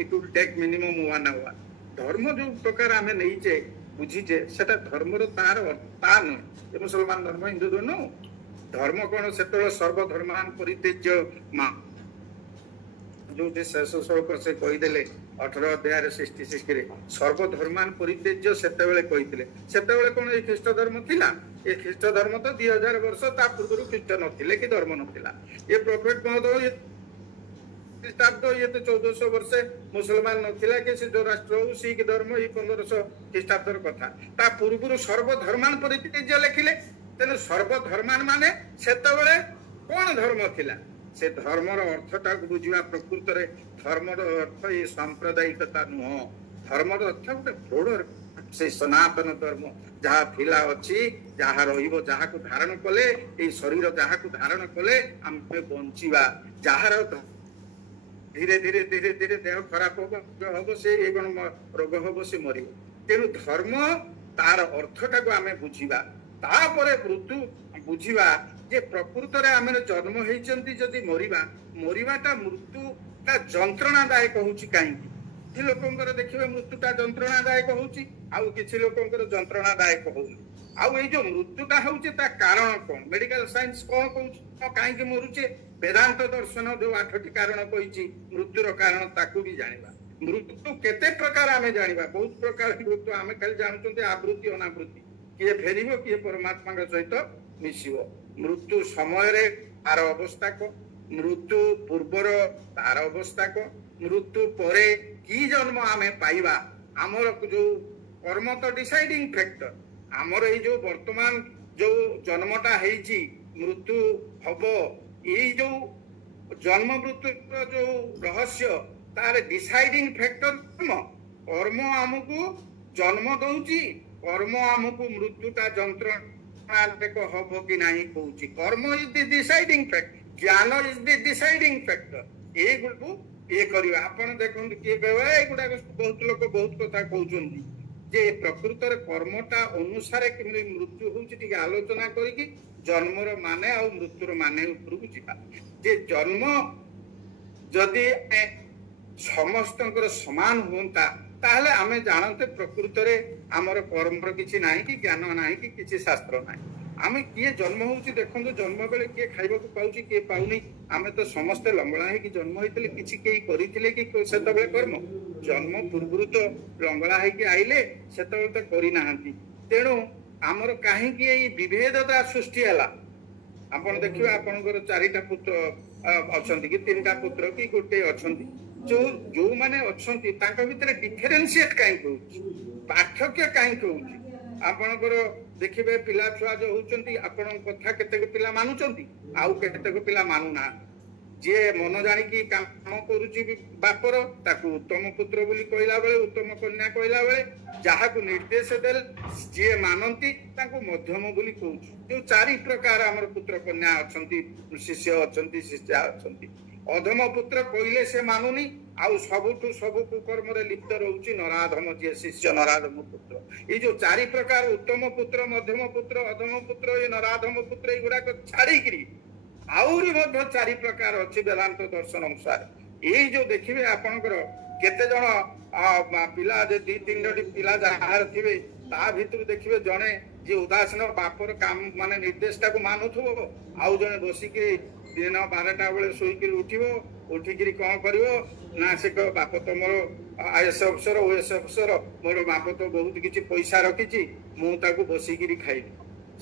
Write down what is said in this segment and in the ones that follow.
It will take minimum 1 hour धर्म जो प्रकार आम नहीं बुझीचे सेटा धर्मर तार ता नुहे मुसलमान धर्म हिंदू धर्म धर्म कौन से सर्वधर्मान परित्यज्य जो शेष श्लोक से कहीदे 18 अध्याय 66 रे सर्वधर्मान परित्यज्य सेतेबेले कौन ये ख्रीष्ट धर्म थिला ये ख्रीष्ट धर्म तो 2000 वर्ष ता पूर्व ख्रीष्ट नथिले कि धर्म नथिला ये प्रोफेट महोदय ख्रीष्टाब्द ये तो 1400 वर्ष मुसलमान नथिला कि से जो राष्ट्र सिख धर्म ये 1500 ख्रीष्टाब्दर कथा ता पूर्व सर्वधर्मान परित्यज्य लिखिले तेन सर्वधर्मान माने सेतेबेले कौन धर्म थिला से धर्मर अर्थटा बुझा प्रकृत रे धर्मर अर्थ ये सांप्रदायिकता नुह धर्मर अर्थ गोटे प्रौढ़ से सनातन धर्म जहाँ थिला अच्छी जहाँ रहिबो जहाँ को धारण कले ए शरीर जहाँ को धारण कले आमे बंचिबा जहाँ धीरे धीरे धीरे धीरे देह खराब हम से रोग हम से मर तेणु धर्म तार अर्थटा को आमे बुझिबा तापरे मृत्यु बुझिबा जे प्रकृत रे आमे जन्म हेचंती जदि मरिबाटा मृत्युटा जंत्रणादायक होउची काहे कि लोकंकर देखिबे मृत्युटा जंत्रणादायक होउची आउ किछि लोकंकर जंत्रणादायक होउनी आउ ए जो मृत्युटा होउची ता कारण कोन मेडिकल साइंस कोन कहउची काहे कि मरुचे वेदांत दर्शन जो 8टी कारण कहिची मृत्युर कारण ताकू भी जानिबा मृत्यु केते प्रकार आमे जानिबा बहुत प्रकार मृत्यु आमे खाली जानचोंते आवृत्ति अनावृत्ति किए फेरिबो किए परमात्मा के सहित मिसिबो मृत्यु समय रे तार अवस्था को मृत्यु पूर्वर तार अवस्था को मृत्यु परे की जन्म आमे पाइबा आमर जो कर्म तो डिसाइडिंग फैक्टर आमर ये जो वर्तमान जो जन्मटा हेची मृत्यु हबो ये जो जन्म मृत्यु जो रहस्य तार डिसाइडिंग फैक्टर कर्म आमको जन्म दउची कर्म आमको मृत्युटा जंत्रणा हबो कि नहीं कहूची कर्म इज द डिसाइडिंग फैक्टर ज्ञान इज द डिसाइडिंग फैक्टर ए गुडू ये करियो आपण देखंतु के कहबा ए गुडा बहुत लोग बहुत कथा कहउचंदी जे प्रकृत रे कर्मटा अनुसार कि मृत्यु होउची ठीक आलोचना करी कि जन्मर माने आ मृत्युर माने ऊपर को जिबा जे जन्म जदि समस्तंकर समान होता ताहले आमे जानते प्रकृत रे हमर कर्मर किछि नाही कि ज्ञान नाही कि किछि शास्त्र नाही आमे किए जन्म होउची देखंतु जन्म बेले किए खाइबा को पाउची किए पाउनी आमे तो समस्त लंगड़ा है कि जन्म होइतले किछि केई करितले कि सेतबे कर्म जन्म पूर्व तो लंगड़ा है कि आइले सेतबे तो करि नाहंती तेणु हमर काहे कि ए विभेदता सृष्टि हला आपण देखिबा आपनकर 4टा पुत्र अछंती कि 3टा पुत्र कि गोटे अछंती जो माने अछंती तांका भितरे डिफरेंशिएट काहे कहउची पार्थक्य काहे कहउची आपनकर देखिबे पिला छुआ जो होचंती आपण कथा केतेक पिला मानुचंती आउ केतेक पिला मानु ना जे मन जानि कि काम करूची बापर ताकू उत्तम पुत्र बोली कहला बेले उत्तम कन्या कहला बेले जहा को निर्देश देल जे मानंती ताकू मध्यम बोली कहउची जो 4 प्रकार हमर पुत्र कन्या अछंती शिष्य अछंती शिष्या अछंती अधम पुत्र कहले से मानुनी आउ सबुठु सबु कुकर्म रे लिप्त रहउची नराधम जे शिष्य नराधम पुत्र ये जो 4 प्रकार उत्तम पुत्र मध्यम पुत्र अधम पुत्र ये नराधम पुत्र एगुडा को छाड़ी करी आउरी मध्य 4 प्रकार अछि वेदांत दर्शन अनुसार ये जो देखिबे आपनकर केते जण पिला जे 2-3 जडी पिला जहार थिबे ता भितर देखिबे जणे जे उदासीन बापर काम माने निर्देशटा को मानुथबो आउ जणे बसी के दिन 12टा बेले सोईकरी उठिबो उठिकरी कौन करिवो ना से कह बाप तो मोर आईएएस अफसर ओएस अफसर मोर बाप तो बहुत किछि पैसा रखिछि मु ताकू बसिकरी खाइबी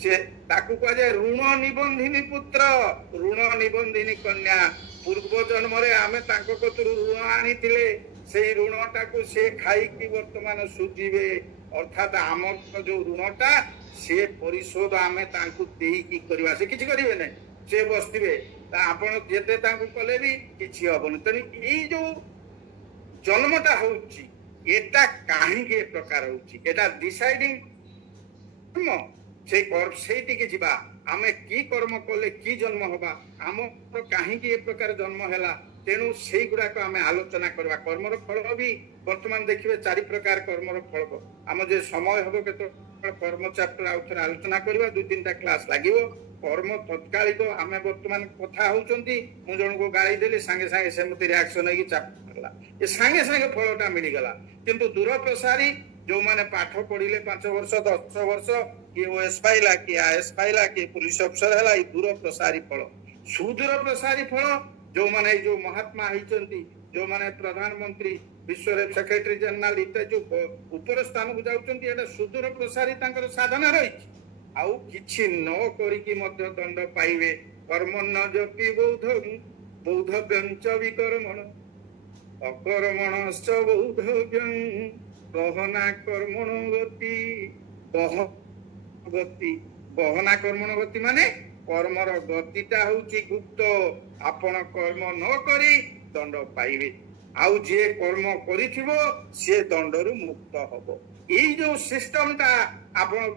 से ताकू कह जाय ऋण निबंधिनी पुत्र ऋण निबंधिनी कन्या पूर्व जन्म रे आमे तांको कतरु ऋण आनिथिले सेही ऋणटा को से खाई कि वर्तमान सुझिबे अर्थात हमर जो ऋणटा से परिशोध आमे तांको देही की करबा से किछि करिवे नै से बसथिबे ता आपण जेते तांको कले भी किछि हबन तनी ए जो जन्मटा होउची एटा काहे के प्रकार होउची एटा डिसाइडिंग से कर्म सेठी के जिबा आमे की कर्म कले की जन्म होबा आम काहे के ए प्रकार जन्म हैला तेणु से गुडा को आमे आलोचना करबा कर्मर फल भी वर्तमान देखिबे 4 प्रकार कर्मर फल आम जे समय होबो के तो कर्म चैप्टर आउथर आलोचना करबा 2-3टा क्लास लागिवो कर्म तत्कालिक आमे वर्तमान कथा होउचंती मु जण को गाली देली संगे संगे से मते रिएक्शन है कि गला ये सांगे सांगे फलटा मिल गला किंतु दूर प्रसारी जो माने पाठ पढ़िले 5 वर्ष 10 वर्ष किए ओएस पाइला कि आएस पाइला कि पुलिस अफसर है दूर प्रसारी फल सुदूर प्रसारी फल जो माने जो महात्मा होती जो माने प्रधानमंत्री विश्व सेक्रेटरी जनरल इत्यादि जो ऊपर स्थान को जाउछंती सुदूर प्रसारी साधना रही आउ किछि न करिकी मध्य दंड पाइबे कर्म न जपि बौद्ध व्यंच विकर्मण अकर्मणश्च बौद्धव्यं गहना कर्मण गति गहना कर्मण गति माने कर्मर गतिटा होची गुप्त आपण कर्म न करी दंड पाइबे आउ जे कर्म करिथिबो से दंडरु मुक्त हबो एई जो सिस्टमटा आपण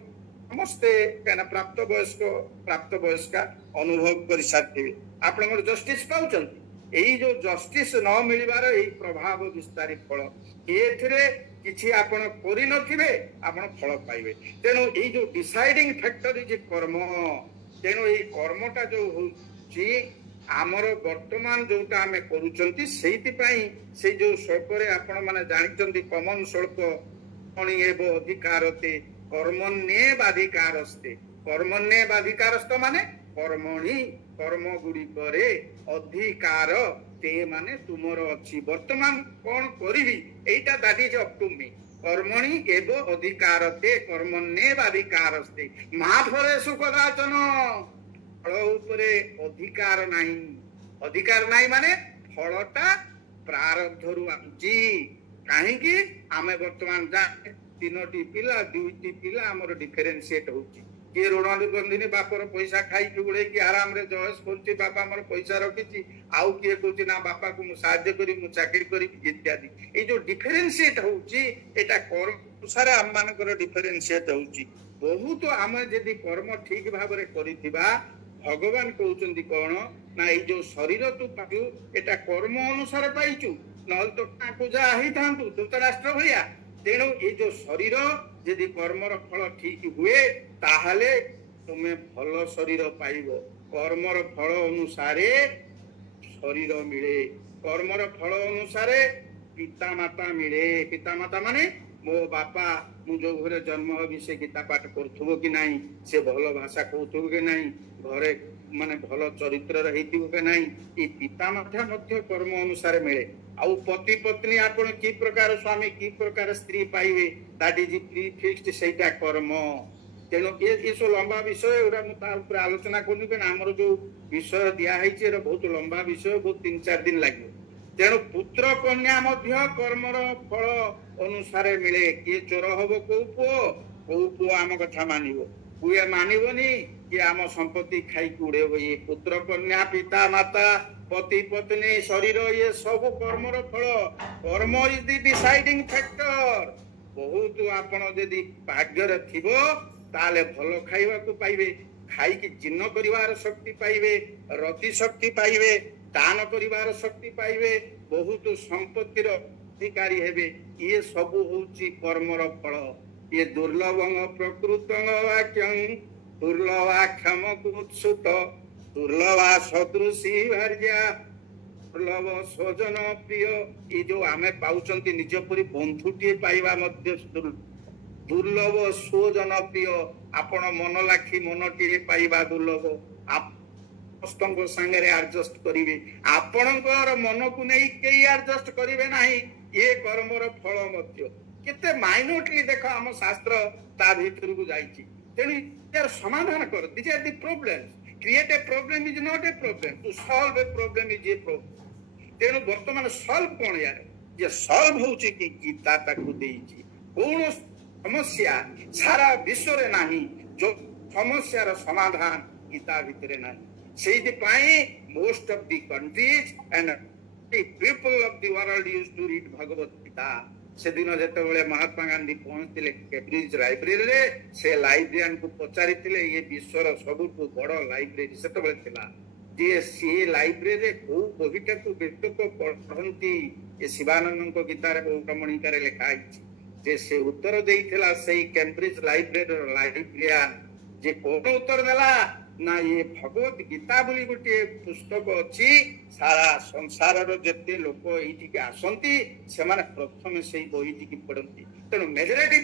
समस्ते कहना प्राप्त वयस्का अनुभव कर साथे आपण जस्टिस पाउछन एई जो जस्टिस न मिलिबार एई प्रभाव विस्तारी फल एथिरे किछि आपण करि नथिबे आपण फल पाइबे तेनु एई जो डिसाइडिंग फैक्टर इज कर्म तेनु एई कर्मटा जो होची आमर वर्तमान जोटा आमे करूचंती सेहिति पई से जो श्लोकरे आपण माने जानिचंती कॉमन श्लोक कोणी एव अधिकारते कर्मण्ये बाधिकारस्ते कर्मण्ये बाधिकारस्त माने कर्मणि कर्म गुडी करे अधिकार ते माने तुमर अछि वर्तमान कोन करिवि एटा that is up to me कर्मणि एव अधिकारते कर्मण्ये बाधिकारस्ते महाफलेषु कदाचन फल उपरे अधिकार नाही माने फलटा प्रारब्धरु आछि काहे कि आमे वर्तमान जा तीनोटी पिला दुईटी पिला हमर डिफरेंशिएट होची के ऋण बंधिनी बापर पैसा खाई उड़े कि आराम रे जॉयस करची बापा हमर पैसा रखिची आउ के कहची ना बापा को मु सहायता करी मु चाकरी करी इत्यादि ए जो डिफरेंशिएट होची एटा कर्म अनुसार हम मानकर डिफरेंशिएट होची बहुत आमे यदि कर्म ठीक भाव रे करिथिबा भगवान कहउचंदी कोन ना ए जो शरीर तू पाइयो एटा कर्म अनुसार पाइचु नल तो काकु जा आही थांतु धृतराष्ट्र भलिया तेणु ये जो शरीर यदि कर्मर फल ठीक हुए ताहले तुम्हें भल शरीर पाइब कर्मर फल अनुसारे शरीर मिले कर्मर फल अनुसारे पिता माता मिले पिता माता माने मो बापा मु जो घरे जन्म हबी से गीता पाठ करथुबो कि नाही से भल भाषा कहथुबो कि नाही घरे माने भल चरित्र रहिथिबो कि नाही ई पिता माता मध्य कर्म अनुसार मिले आउ पति पत्नी आपण की प्रकार स्वामी की प्रकार स्त्री पाइबे दैट इज प्री फिक्स्ड सेटा कर्म तेणु ये सो लंबा विषय उरा मु ता ऊपर आलोचना करनी कि हमर जो विषय दिया है एरा बहुत लंबा विषय बहुत 3-4 दिन लागियो तेणु पुत्र कन्या मध्य कर्मर फल अनुसार मिले किए चोर हबो को पुओ आम कथा मानिबो पुए मानिबोनी कि आम संपत्ति खाई उड़ेबो ये पुत्र कन्या पिता माता पति पत्नी शरीर ये सब कर्मर फल कर्म इज द डिसाइडिंग फैक्टर बहुत आपण यदि भाग्यर थिबो ताले भलो खाइबा को पाइबे खाई कि जिन्न करिवार शक्ति पाइबे रति शक्ति पाइबे दान करिवार शक्ति पाइबे बहुत संपत्तिर अधिकारी हेबे ये सब होची कर्मर फल ये दुर्लभंग प्रकृतंग वाक्यं दुर्लभाक्षम कुत्सुत दुर्लभा सदृशी भार्या दुर्लभ स्वजन प्रिय ये जो आमे पाउचंती निज परि बंधुटी पाइबा मध्य दुर्लभ स्वजन प्रिय आपण मन लाखी मनटी पाइबा दुर्लभ समस्त संगे एडजस्ट करिवे आपणकर मन को नहीं केही एडजस्ट करिवे नाही ये कर्मर फल मध्य केते माइन्यूटली देखो हम शास्त्र ता भीतर को जाईची तेनी यार समाधान कर this are the problems create a problem is not a problem to solve a problem is a problem तेनु वर्तमान सॉल्व कोन यार जे सॉल्व होची कि गीता ताकू देईची कोन समस्या सारा विश्व रे नाही जो समस्या रो समाधान गीता भीतर नाही सेहि पाई most of the countries and the people of the world used to read Bhagavad Gita से दिन जेते महात्मा गांधी पहुंचते कैम्ब्रिज लाइब्रेरी रे से लाइब्रेरियन को पचारिथिले ये विश्वर सबुठु बड़ लाइब्रेरी सेते थिला जे से लाइब्रेरी रे को बहिटा को बेटक पढंती ए शिवानंद को गीता रे कमणिका रे लिखा आइछि जे से उत्तर देइथिला सेही कैम्ब्रिज लाइब्रेरी रो लाइब्रेरियन जे कोन उत्तर देला ना ये भगवत गीता बोली गोटे पुस्तक अच्छी सारा संसार जिते लोक ये आसती से प्रथम से बहीटी पढ़ती तेणु majority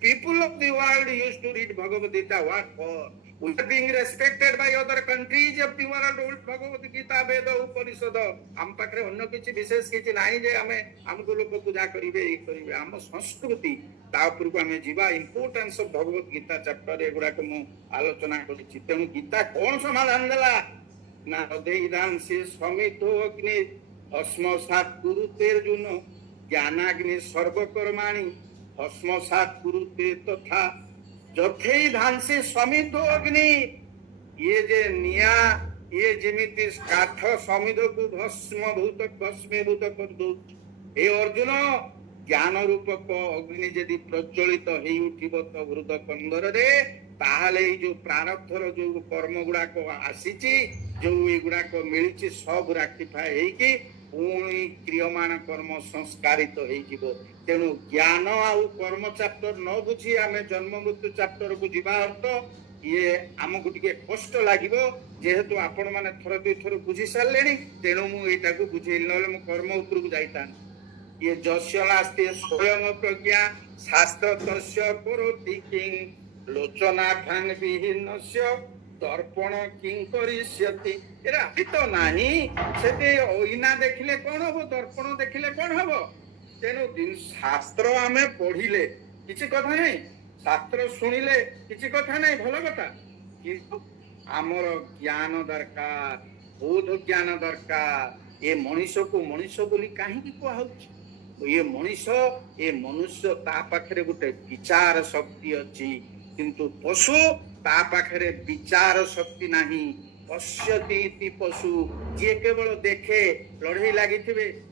people of the world used to read Bhagavad Gita. What for? We are being respected by other countries of the world. Old Bhagavad Gita, Veda, Upanishad. हम पाखरे अन्य किसी विशेष किसी नहीं जे हमें हमको लोग पूजा करिवे ये करिवे हम संस्कृति तापर को हमें जीवा importance of Bhagavad Gita chapter एगुडा को मु आलोचना करिछि तेणु गीता कोन समाधान देला ना अध्ययन से समितो अग्नि भस्मसात कुरुतेर्जुन ज्ञानाग्नि सर्वकर्माणि भस्मसात कुरुते तथा जथे धान से समित अग्नि ये जे निया ये जेमिति काठ समित को भस्मीभूत कर दो हे अर्जुन ज्ञान रूपक अग्नि यदि प्रज्वलित हो उठिब तो हृद कंदर रे ताहले जो प्रारब्धर जो कर्म गुड़ाक आसीची जो एगुड़ाक मिली सब राक्टिफाए होगी पुणी क्रियमाण कर्म संस्कारित हो तेणु ज्ञान आउ कर्म चैप्टर न बुझी आम जन्म मृत्यु चैप्टर को जीवा अर्थ ये आमको टिके कष्ट लगे जेहेतु आपण मैंने थर दुई थर बुझी सारे तेणु मुझा को बुझेली ना मु कर्म उतर को जाता ये जस्य नास्ति स्वयं प्रज्ञा शास्त्र तस्य करोति किं लोचनाथान विहीनस्य दर्पण किं करिष्यति एरा तो नाही सेते ओइना देखिले कोन हबो दर्पण देखिले कोन हबो तेणु दिन शास्त्र आमे पढ़िले किछि कथा नहीं शास्त्र सुनिले किछि कथा नहीं भल कथा किंतु आमर ज्ञान दरकार बोध ज्ञान दरकार ये मनुष्य को मनुष्य बोली काहे की कहौ ये मनुष्य ता पाखरे गुटे विचार शक्ति अछि किंतु पशु ता पाखरे विचार शक्ति नहीं पश्यति इति पशु जे केवल देखे लड़ाई लगी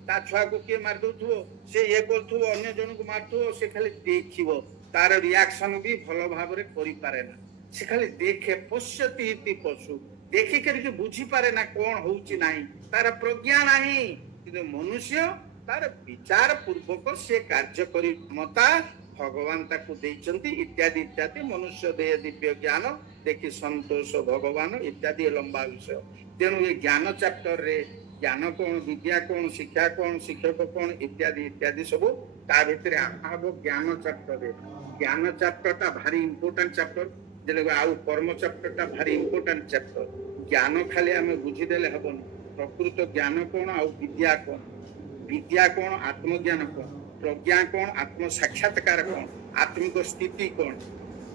ता छुआ को किए मार दउथो से ये करथो अन्य जन को मारथो से खाली देखिबो तार रिएक्शन भी भलो भाव रे करि पारे ना से खाली देखे पश्यति इति पशु देखि करके बुझी पारे ना कोन होउची नाही तार प्रज्ञा नाही किंतु मनुष्य तार विचार पूर्वक से कार्य करि मता भगवान ताकू देइचंती इत्यादि इत्यादि मनुष्य देह दिव्य ज्ञान देखि संतोष भगवान इत्यादि लंबा विषय तेणु ये ज्ञान चैप्टर रे ज्ञान कौन विद्या कौन शिक्षा कौन शिक्षक कौन इत्यादि इत्यादि सब ता भितर हम ज्ञान चैप्टर रे ज्ञान चैप्टर ता भारी इंपोर्टेंट चैप्टर जेले आउ कर्म चैप्टर ता भारी इंपोर्टेंट चैप्टर ज्ञान खाली हमें बुझी देले हबनी प्रकृत ज्ञान कौन आउ विद्या कौन आत्मज्ञान कौन प्रज्ञा कौन आत्म साक्षात्कार कौन आत्मिक स्थिति कौन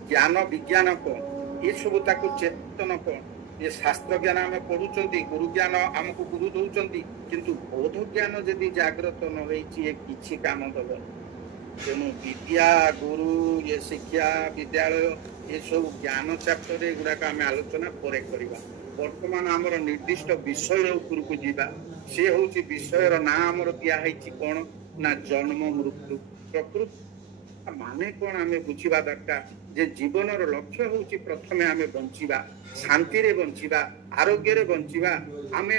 ज्ञान विज्ञान कौन ये सब ताकू चेतन कौन ये शास्त्र ज्ञान आम पढ़ुंट गुरु ज्ञान आमको गुरु दौरान किंतु बोध ज्ञान जदि जागृत न हो किसी काम दब तेणु विद्या गुरु ये शिक्षा विद्यालय ये सब ज्ञान चैप्टर गुड़ाक आम आलोचना पर करवा बर्तमान आमर निर्दिष्ट विषय उपरको जीवा से हूँ विषयर ना आमर दिखाई कौन ना जन्म मृत्यु प्रकृति माने कौन आम बुझा दरकार जे जीवन लक्ष्य हूँ प्रथमे आम बंचिबा शांति रे बंचिबा आरोग्य रे बंचिबा आमे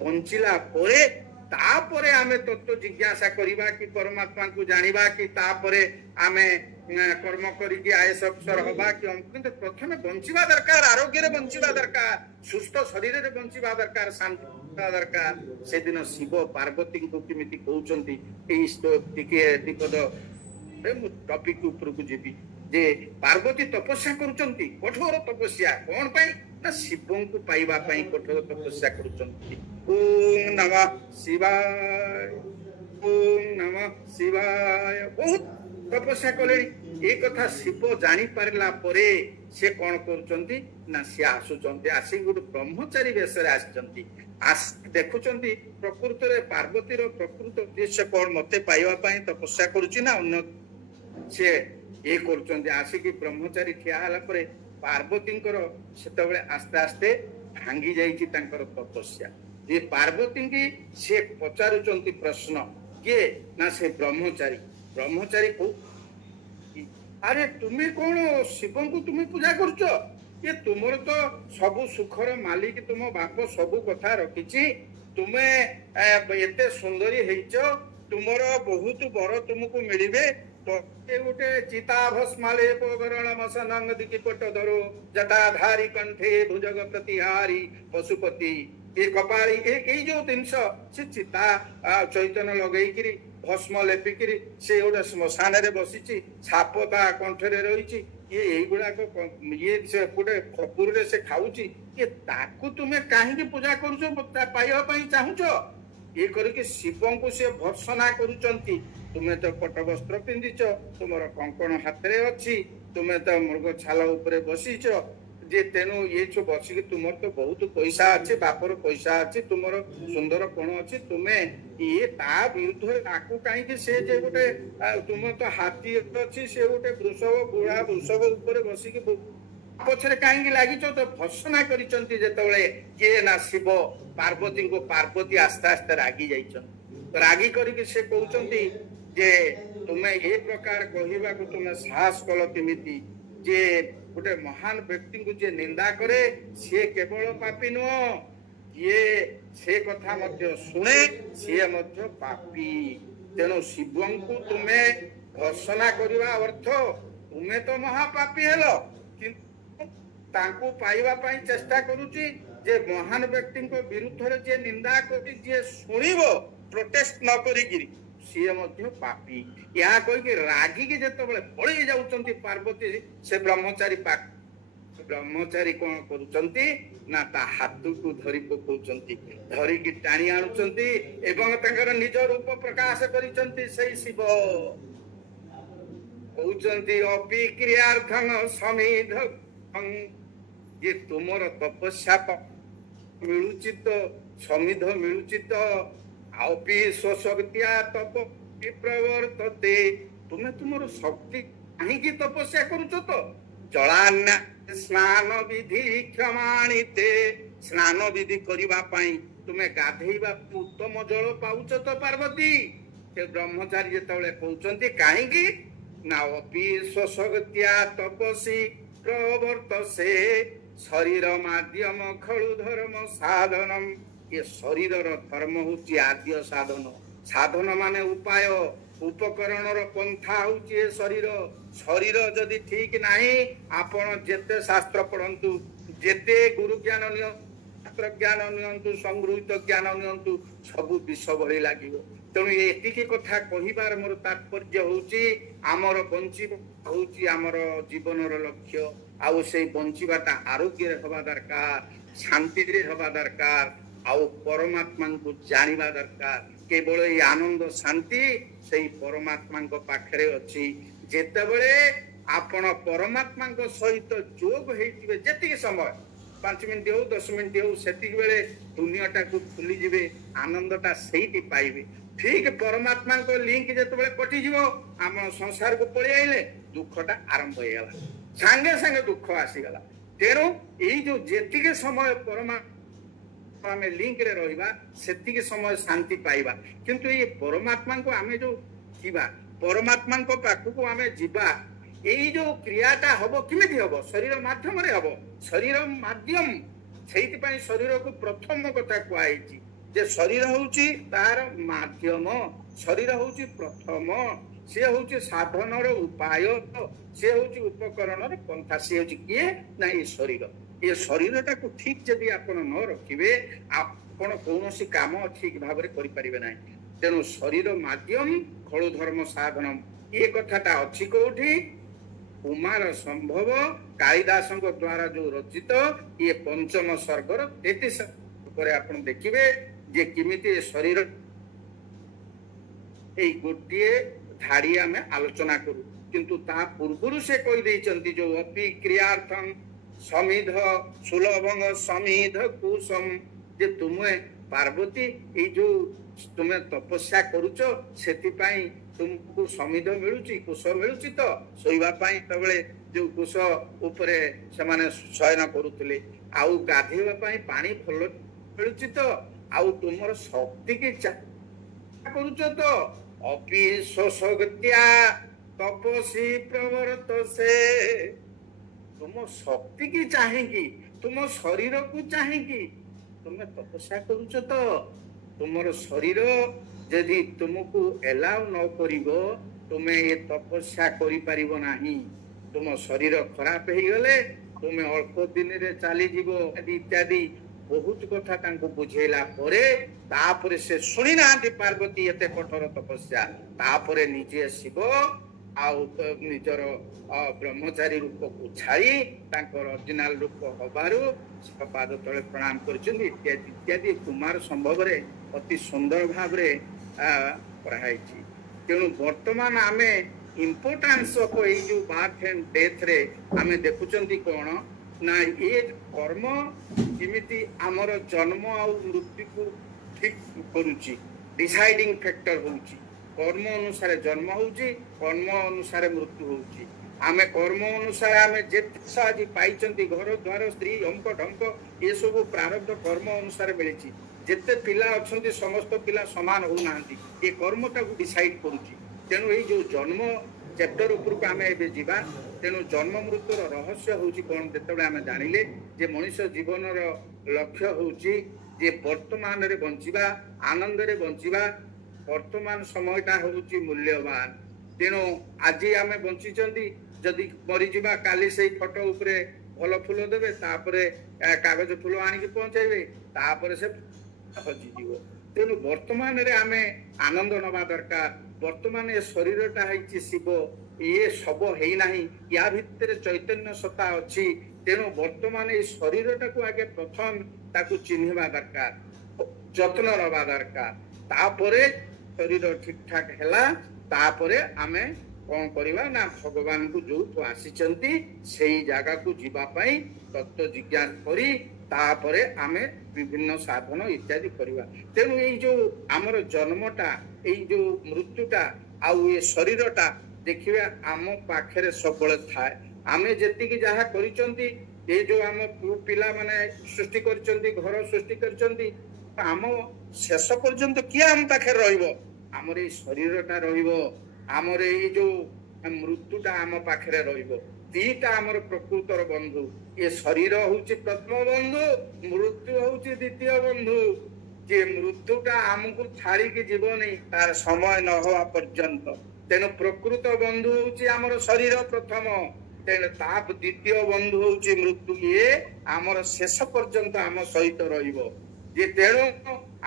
बंचिला परे तापरे आमे तत्व जिज्ञासा करिबा कि परमात्मा को जानिबा कि तापरे आमे कर्म करिकि आयस अवसर हबा कि किंतु प्रथमे बंचिबा दरकार आरोग्य रे बंचिबा दरकार सुस्थ शरीर रे बंचिबा दरकार शांति दरकार से दिन शिव पार्वती को किमिति कहउचंती टिके दिपद टॉपिक ऊपर को जेबी जे पार्वती तपस्या करुचंती कठोर तपस्या कौन पाई ना शिव को पाइबा पाई कठोर तपस्या करुचंती ओम नमः शिवाय बहुत तपस्या कले ये कथा शिव जानी पारला परे से कौन करुचंती ना से आसुचंती आसी गोटे ब्रह्मचारी वेश रे आसचंती देखुचंती प्रकृत रे पार्वती रो प्रकृत उद्देश्य कौन मते पाइबा पाई तपस्या करुची ना अन्य से ये करुचंती आसिकी ब्रह्मचारी ठिया हला परे पार्वतींकर सेतबेले आस्ते आस्ते भांगी जाईची तांकर तपस्या ये पार्वती की से पचारुचंती प्रश्न के ना से ब्रह्मचारी को अरे तुम्हें कौन शिव को तुम्हें पूजा करुच ये तुमर तो सबु सुखर मालिक तुम बाप सबु कथा रखी तुम्हें एते सुंदरी तुमर बहुत बर तुमको मिले गोटे चिता भस्मालेप गरणमसनंग दिकिपट धरो जटाधारी कंठे भुजग प्रतिहारी पशुपति ये कपाली ये जो जिनस से चिता चैतन्य लगेकरी भस्म लेपिकी से गोटे श्मशान रे बसी छाप ता कंठरे रही ये गुड़ाक ये से गोटे खपुर रे से खाऊची ये ताकू तुम्हें कहीं पूजा करूछ चाहूच ये करके शिव को से भर्सना करुचंती तुम्हें तो पट वस्त्र पिंधिच तुम कंकण हाथ में अच्छी तुम्हें तो मृग छाल उपरे बसीच जे तेणु ये जो बसिक तुम तो बहुत पैसा अच्छे बापर पैसा अच्छे तुम सुंदर कोण अच्छी तुम्हें ये ता विरुद्ध ताकू कहीं से जे गोटे तुम तो हाथी अच्छी से गोटे वृषभ बुढ़ा वृषभ उपरे बसिक पछरे कहीं लगिच तो भर्सना करिसंती जेतबेले किए ना शिव पार्वती को पार्वती आस्ते आस्ते रागी जाइछन रागी करके से कहउचंती जे तुम्हें ये प्रकार कहवा को तुम्हें साहस कल केमिति जे गोटे महान व्यक्ति को जे निंदा करे सी केवल पापी नुह ये से कथा मध्य शुणे सी मध्य पापी तेणु शिव को तुम्हें भर्सना करवा अर्थ तुम्हें तो महापापी हेलो तांको पाइबा पई चेष्टा करूची जे महान व्यक्ति को विरुद्ध रे जे निंदा करी जे सुनिबो प्रोटेस्ट न करी सी मध्य पापी या कोई कि रागी के जेतबेले पळी जाउचंती पार्वती से ब्रह्मचारी कोन करूचंती ना ता हाथ को धरी पकौचंती धरी की टाणी आनुचंती एवं तंकर निज रूप प्रकाश करिचंती सही शिव कहउचंती अपि क्रियार्थं समिध ये तुमर तपस्या मिलुची तो समिध मिलुची तो आपी स्वशक्तिया तप प्रवर्तते तुम्हें तुमर शक्ति कहीं तपस्या करुच तो जलान्ना स्नान विधि क्षमाणीते स्नान विधि करबा पई तुम्हें गाधेइबा उत्तम जल पाउच तो पार्वती से ब्रह्मचारी जेतबेले कहउचंती काहेकि ना अपि स्वशक्तिया तपसी प्रवर्त से शरीर माध्यम खलु धर्म साधनम ये शरीर धर्म होची आद्य साधन साधन माने उपाय उपकरण पंथा होची शरीर शरीर जदि ठीक नाही आपण जेते शास्त्र पढ़ंतु जेते गुरु ज्ञान शास्त्र ज्ञान नियंतु संगृहित ज्ञान नियंतु सबु विष भली लागिवो तेणु एतिकी कथा कहिबार मोर तात्पर्य होची आमर बंचिबा होची आमर जीवनर लक्ष्य आउ से बंचिबाटा आरोग्य हवा दरकार शांति रे हवा दरकार आउ परमात्मा को जानिबा दरकार केवल ये आनंद शांति सही परमात्मा को पाखरे अछि जेतेबेले आपण परमात्मा को सहित जोग हेतिबे जेतिके समय 5 मिनिट हो 10 मिनिट हो सेतिक बेले दुनियाटा को खुली जिवे आनंदटा सहीटी पाइबे ठीक परमात्मा को लिंक जेतेबेले कटि जिवो आम संसार को पळि आइले दुखटा आरंभ हो गला संगे संगे दुख आसी गला तेणु यही जो जेतिके समय परमात्मा में लिंक रे रहिबा सेतिके समय शांति पाइबा किंतु ये परमात्मा को आमे जो जीवा परमात्मा को पाखु को आमे जीवा यही जो क्रियाटा हबो किमिति हबो शरीर माध्यम रे हबो शरीर माध्यम सेति पई शरीर को प्रथम कथा कुआइची जे शरीर होउची तार माध्यम शरीर होउची प्रथम से होउची साधन रो उपाय से होउची उपकरण रो पंथा से होउची किए ना ये शरीरटा को ठीक जदि आपण न रखिबे आपण कोनोसी काम ठीक भाव रे करि परिबे नै तेनु शरीर माध्यम खळु धर्म साधनम ये कथाटा अछि कोठी कुमार संभव कालिदास द्वारा जो रचित ये पंचम सर्गर 33 पर आपण देखिबे जे किमिति शरीर ए गोटिए धाड़ी आमे आलोचना करू किंतु ता पूर्वरु से कहि दैचंती जो अपि क्रियार्थं समिध सुलभंग समिध कुसम जे तुमे पार्वती ए जो तुमे तपस्या करूचो सेति पई तुमको समिध मिलुची कुश मिलुची तो सोइबा पई तबले जो कुश ऊपरे समाने शयन करूतले आउ गाधेबा पई पानी फल मिलुची तो आउ तुमर शक्ति के करूचो तो अपि स्वशक्त्या तपसी प्रवर्त से तुम शक्ति की चाहेगी तुम शरीर को चाहेगी तुम्हें तपस्या करूच तो तुमर शरीर यदि तुमको एलाउ न करिवो तुमे ये तपस्या करि परिबो नाही तुम शरीर खराब हो गले तुमे अल्प दिन रे चली जीवो इत्यादि बहुत कथा तांको बुझेला परे तापरे से सुनी नांती पार्वती एते कठोर तपस्या तापरे निजे शिव आउ निजर ब्रह्मचारी रूप को छाड़ी तांकर ओरिजिनल रूप हबारु पाद तले प्रणाम करछन इत्यादि इत्यादि कुमार संभव रे अति सुंदर भाव रे पढ़ाई तेणु वर्तमान आमे इम्पोर्टेंस ऑफ ए जो बर्थ एंड डेथ रे आमे देखुचंती कोन ना ये कर्म किमिति हमर जन्म आ मृत्यु को ठीक करूची डिसाइडिंग फैक्टर होउची कर्म अनुसार जन्म होउची कर्म अनुसार मृत्यु होउची आमे कर्म अनुसार आमे जेते साजी पाइचंती घर द्वार स्त्री अंक ढंक ये सब प्रारब्ध कर्म अनुसार मिलिची जेते पिला अछंती समस्त पिला समान हो नांती ये कर्मटा को डिसाइड करूची तेणु ये जो जन्म चैप्टर ऊपर को आमे एबे जीवा तेणु जन्म मृत्युर रहस्य होउची कोन जेतेबे आमे जानिले जे मनुष्य जीवनर लक्ष्य होउची जे वर्तमान रे बंचिबा आनंद रे बंचिबा वर्तमान समयटा होउची मूल्यवान तेणु आज आमे बंचिचंती जदि मरी जीवा काली से फोटो ऊपर भल फूल देबे तापरे कागज फूल आनी के पहुंचाइबे तापरे से हजी जीव तेणु वर्तमान रे आमे आनंद नवा दरकार वर्तमान ये शरीरटा है शिव ये सब है नहीं या भितर चैतन्य सत्ता अच्छी तेणु वर्तमान ये शरीरटा को आगे प्रथम ताकू चिन्हवा दरकार जत्न नवा दरकार तापरे शरीर ठीक ठाक हैला तापरे आमे कौन करवा ना भगवान को जो आसीचंती सेही जगह को जीवा पाई तत्व जिज्ञान करी तापरे आमे विभिन्न साधन इत्यादि करवा तेणु ये जो आमर जन्मटा ये जो मृत्युटा आउ ये शरीरटा देखिए आम पाखे सब थाए आमे जेतिकी जहा करिचंती ये जो आम पिला माने सृष्टि करिचंती घर सृष्टि करिचंती आम शेष पर्यंत किए आम पाखे रहिबो आमर ये शरीरटा रहिबो आमर ये जो मृत्युटा आम पाखे रहिबो दीटा आमर प्रकृतर बंधु ये शरीर होउची प्रथम बंधु मृत्यु होउची द्वितीय बंधु जे मृत्युटा आमको छाड़ी के जीव नहीं तार समय न होवा पर्यंत तेणु प्रकृत बंधु होउची आमर शरीर प्रथम तेणु ताप द्वितीय बंधु होउची मृत्यु ये आमर शेष पर्यंत आम सहित रहिबो जे तेणु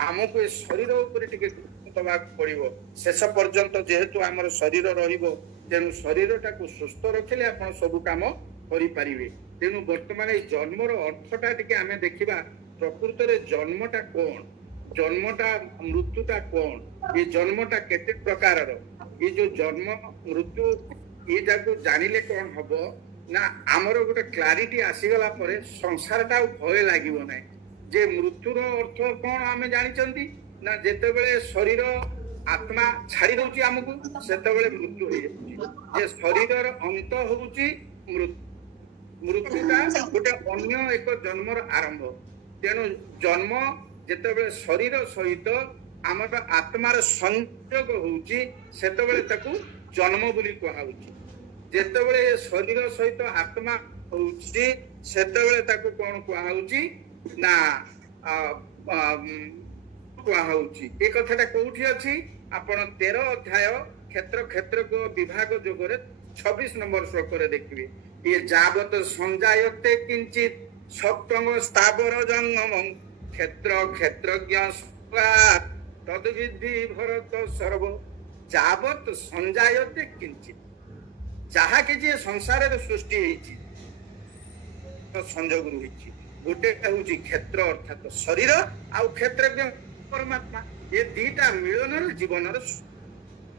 आमको ये शरीर ऊपर टिके दबाक पड़िबो शेष पर्यंत जेहेतु आमर शरीर रहिबो तेणु शरीरटा को सुस्थ रखिले आपण सब काम करि परिबे तेणु वर्तमान ये जन्मर अर्थटा टिके आमे देखिबा प्रकृत रे जन्मटा कोन जन्मटा मृत्युटा कोन ये जन्मटा केते प्रकार रो ये जो जन्म मृत्यु ये जाको जानिले कोन हबो ना हमरो गोटे क्लैरिटी आसी गला परे संसारटा भय लागिबो नै जे मृत्युर अर्थ कोन आमे जानि चंती ना जेते बेले शरीर आत्मा छाड़ी दउची हमकु सेते बेले मृत्यु होई जे शरीरर अंत होउची मृत्युटा गोटे अन्य एक जन्मर आरंभ तेणु जन्म जेतेबेले शरीर सहित आमर आत्मार संयोग होउची सेतेबेले ताकू जन्म बोली कहाउची जेतेबेले शरीर सहित आत्मा होउची सेतेबेले ताकू कोन कहाउची ना कहाउची ए कथाटा कोठी अछि आपण 13 अध्याय क्षेत्र क्षेत्र को विभाग जोगरे 26 नंबर श्लोक रे देखिबे ये जावत संजायते किंचित सप्तम स्थावर जंगम क्षेत्र क्षेत्रज्ञ तद्विधि भरत सर्व जावत संजायते किंचित जहा के जे संसार रे सृष्टि हेची तो संजोग रहिची गोटे होची क्षेत्र अर्थात शरीर आ क्षेत्रज्ञ परमात्मा ये दीटा मिलन जीवन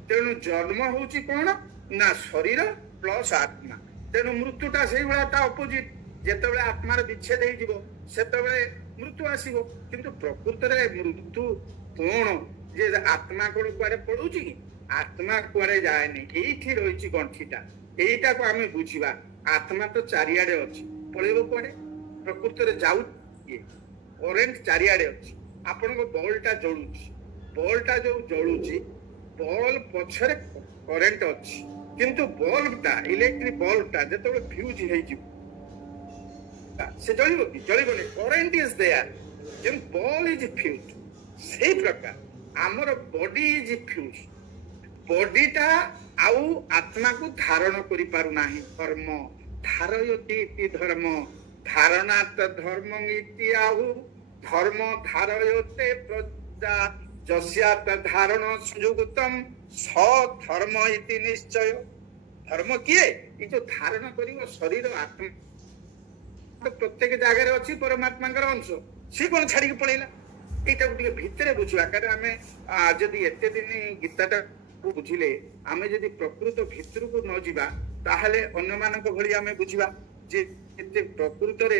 तेणु जन्म होची कोन ना शरीर प्लस आत्मा तेणु मृत्युटा से बड़ा अपोजिट जेतेबेले आत्मार विच्छेद हो जीवो सेतेबेले मृत्यु आसीबो किंतु प्रकृत रे मृत्यु कोन जे आत्मा कोन कुआरे पडुची कि आत्मा कुआरे जाय नै एठी रहिची गंठीटा एटा को हमें बुझिबा आत्मा तो चारियाडे अछि पळेबो कुआरे प्रकृत रे जाउ ये करेंट चारियाडे अछि आपण को बॉलटा जळुची बॉलटा जो जळुची बॉल पछरे करेंट अछि किंतु बल्बटा इलेक्ट्रिक बल्बटा जेतेबेले फ्यूज हेइ जी से जळिबो कि जळिबो नै करेंट इज देयर जेन बॉल इज फ्यूज सेही प्रकार ଆମର ବଡି ଇଜ ଫ୍ୟୁଜ, ବଡିଟା ଆଉ ଆତ୍ମାକୁ ଧାରଣ କରିପାରୁନାହିଁ। ଧର୍ମ ଧାରୟତି ଇତି ଧର୍ମ ଧାରଣାତ ଧର୍ମ ଇତି ଆହୁ ଧର୍ମ ଧାରୟତେ ପ୍ରଜା ଯସ୍ୟାତ ଧାରଣ ସଂଯୁକ୍ତମ ସ ଧର୍ମ ଇତି ନିଶ୍ଚୟ। ଧର୍ମ କିଏ? ଏ ଯୋଉ ଧାରଣ କରିବ ଶରୀର ଆତ୍ମା ପ୍ରତ୍ୟେକ ଜାଗାରେ ଅଛି ପରମାତ୍ମାଙ୍କର ଅଂଶ, ସିଏ କଣ ଛାଡିକି ପଳେଇଲା? ଏଇଟାକୁ ଟିକେ ଭିତରେ ବୁଝିବା। କାରଣ ଆମେ ଯଦି ଏତେ ଦିନ ଗୀତାଟା ବୁଝିଲେ, ଆମେ ଯଦି ପ୍ରକୃତ ଭିତରକୁ ନ ଯିବା ତାହେଲେ ଅନ୍ୟମାନଙ୍କ ଭଳି ଆମେ ବୁଝିବା ଯେ ଏତେ ପ୍ରକୃତରେ